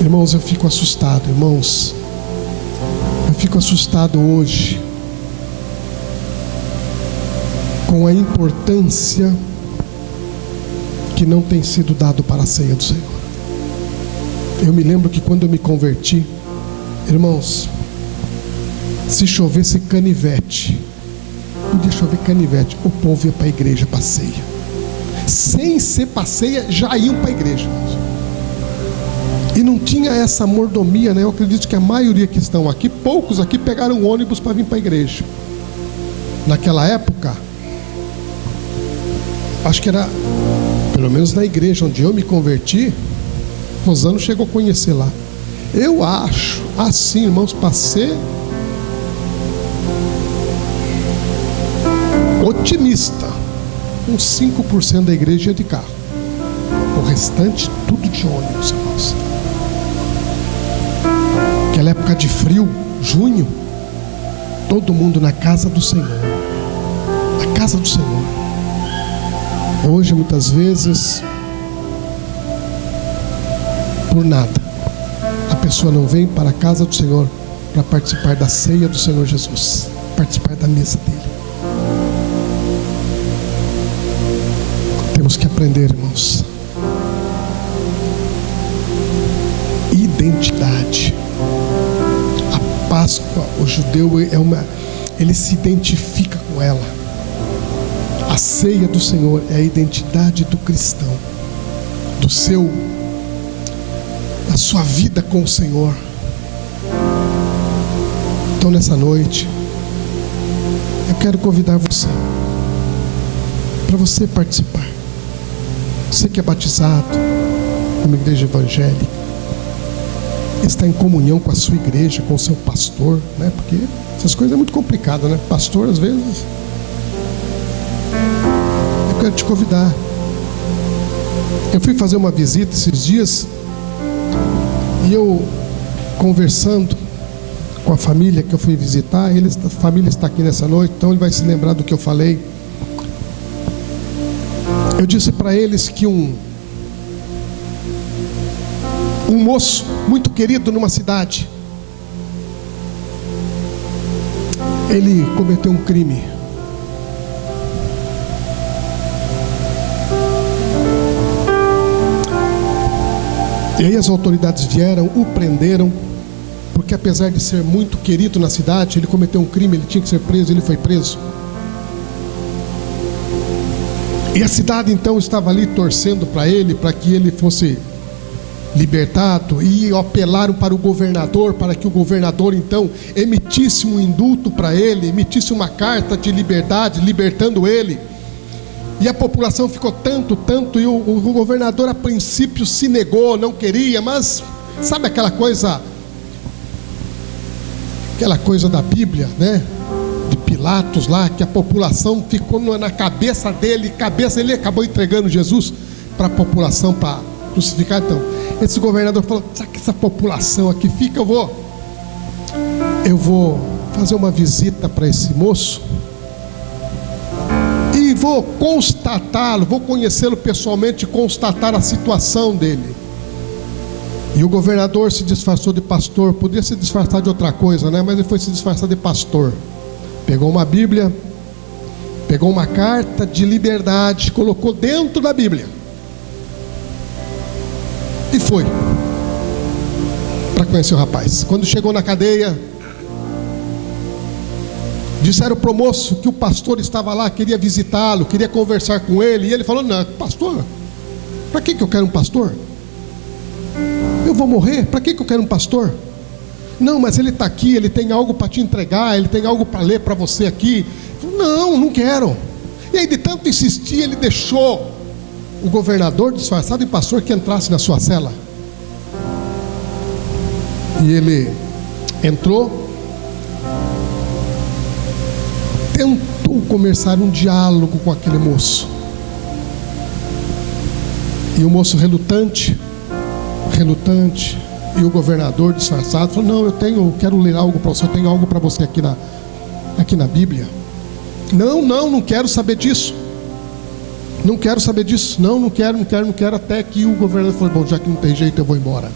Irmãos, eu fico assustado, irmãos. Eu fico assustado hoje com a importância que não tem sido dado para a ceia do Senhor. Eu me lembro que quando eu me converti, irmãos, se chovesse canivete, podia chover canivete, o povo ia para a igreja para a ceia. Sem ser para a ceia, já iam para a igreja, irmãos. E não tinha essa mordomia, né? Eu acredito que a maioria que estão aqui, poucos aqui pegaram ônibus para vir para a igreja. Naquela época, acho que era, pelo menos na igreja onde eu me converti, Rosano chegou a conhecer lá. Eu acho, assim, irmãos, para ser otimista, uns 5% da igreja ia de carro, o restante tudo de ônibus, irmãos. Aquela época de frio, junho, todo mundo na casa do Senhor, na casa do Senhor. Hoje muitas vezes, por nada, a pessoa não vem para a casa do Senhor para participar da ceia do Senhor Jesus, participar da mesa dele. Temos que aprender, irmãos, identidade. A Páscoa, o judeu ele se identifica com ela. A ceia do Senhor é a identidade do cristão, da sua vida com o Senhor. Então, nessa noite, eu quero convidar você para você participar. Você que é batizado numa igreja evangélica, está em comunhão com a sua igreja, com o seu pastor, né? Porque essas coisas é muito complicado, né? Pastor, às vezes. Eu quero te convidar. Eu fui fazer uma visita esses dias e eu conversando com a família que eu fui visitar, a família está aqui nessa noite, então ele vai se lembrar do que eu falei. Eu disse para eles que um moço muito querido numa cidade, ele cometeu um crime. E aí as autoridades vieram, o prenderam, porque apesar de ser muito querido na cidade, ele cometeu um crime, ele tinha que ser preso, ele foi preso. E a cidade então estava ali torcendo para ele, para que ele fosse libertado, e apelaram para o governador, para que o governador então emitisse um indulto para ele, emitisse uma carta de liberdade, libertando ele. E a população ficou tanto, e o governador a princípio se negou, não queria, mas sabe aquela coisa da Bíblia, né? De Pilatos lá, que a população ficou na cabeça dele, ele acabou entregando Jesus para a população para crucificar. Então, esse governador falou: sabe que essa população aqui fica, eu vou fazer uma visita para esse moço e vou constatá-lo, vou conhecê-lo pessoalmente, constatar a situação dele. E o governador se disfarçou de pastor, podia se disfarçar de outra coisa, né? Mas ele foi se disfarçar de pastor. Pegou uma Bíblia, pegou uma carta de liberdade, colocou dentro da Bíblia e foi para conhecer o rapaz. Quando chegou na cadeia, disseram para o moço que o pastor estava lá, queria visitá-lo, queria conversar com ele. E ele falou: não, pastor, para que eu quero um pastor? Eu vou morrer, para que eu quero um pastor? Não, mas ele está aqui, ele tem algo para te entregar, ele tem algo para ler para você aqui. Não quero. E aí, de tanto insistir, ele deixou o governador disfarçado de pastor que entrasse na sua cela. E ele entrou, tentou começar um diálogo com aquele moço. E o moço relutante, e o governador disfarçado falou: não, eu quero ler algo para você, eu tenho algo para você aqui na Bíblia. Não quero saber disso. Não quero saber disso. Não quero. Até que o governador falou: bom, já que não tem jeito, eu vou embora.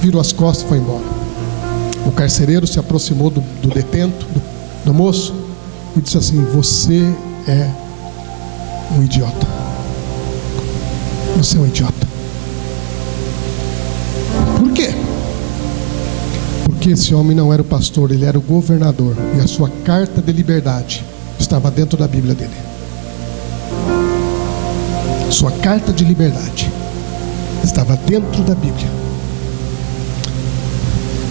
Virou as costas e foi embora. O carcereiro se aproximou do detento, do moço, e disse assim: você é um idiota. Você é um idiota. Por quê? Porque esse homem não era o pastor, ele era o governador, e a sua carta de liberdade estava dentro da Bíblia dele. Sua carta de liberdade estava dentro da Bíblia.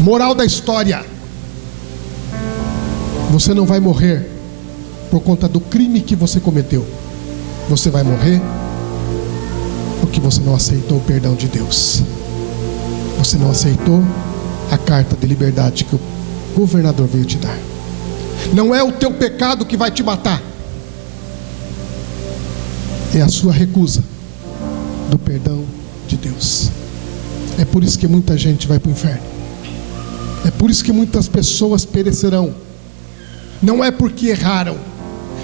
Moral da história: você não vai morrer por conta do crime que você cometeu. Você vai morrer porque você não aceitou o perdão de Deus. Você não aceitou a carta de liberdade que o governador veio te dar. Não é o teu pecado que vai te matar, é a sua recusa do perdão de Deus. É por isso que muita gente vai para o inferno. É por isso que muitas pessoas perecerão. Não é porque erraram,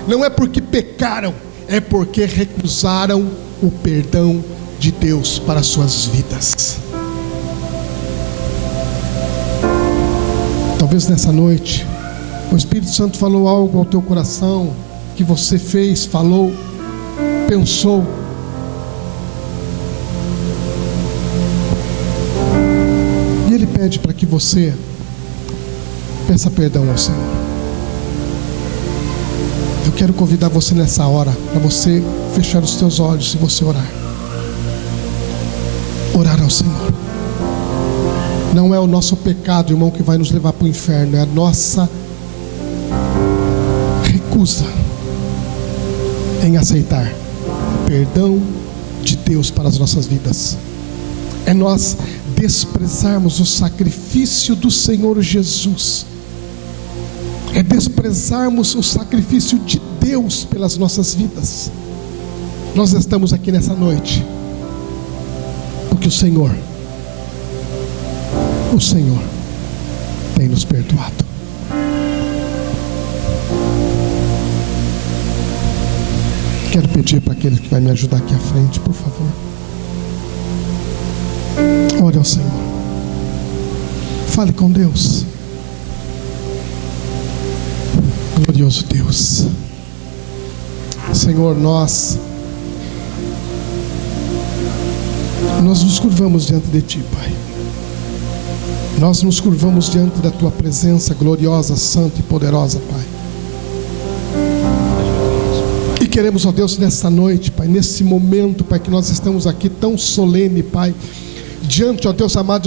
não é porque pecaram, é porque recusaram o perdão de Deus para as suas vidas. Talvez nessa noite o Espírito Santo falou algo ao teu coração, que você fez, falou, pensou. E Ele pede para que você peça perdão ao Senhor. Eu quero convidar você nessa hora, para você fechar os teus olhos e você orar. Orar ao Senhor. Não é o nosso pecado, irmão, que vai nos levar para o inferno, é a nossa recusa em aceitar o perdão de Deus para as nossas vidas. É nós desprezarmos o sacrifício do Senhor Jesus. É desprezarmos o sacrifício de Deus pelas nossas vidas. Nós estamos aqui nessa noite porque o Senhor tem nos perdoado. Quero pedir para aquele que vai me ajudar aqui à frente, por favor. Ore ao Senhor. Fale com Deus. Glorioso Deus. Senhor, nós nos curvamos diante de Ti, Pai. Nós nos curvamos diante da Tua presença gloriosa, santa e poderosa, Pai. E queremos, ó Deus, nessa noite, Pai, nesse momento, Pai, que nós estamos aqui tão solene, Pai, diante, ó Deus amado,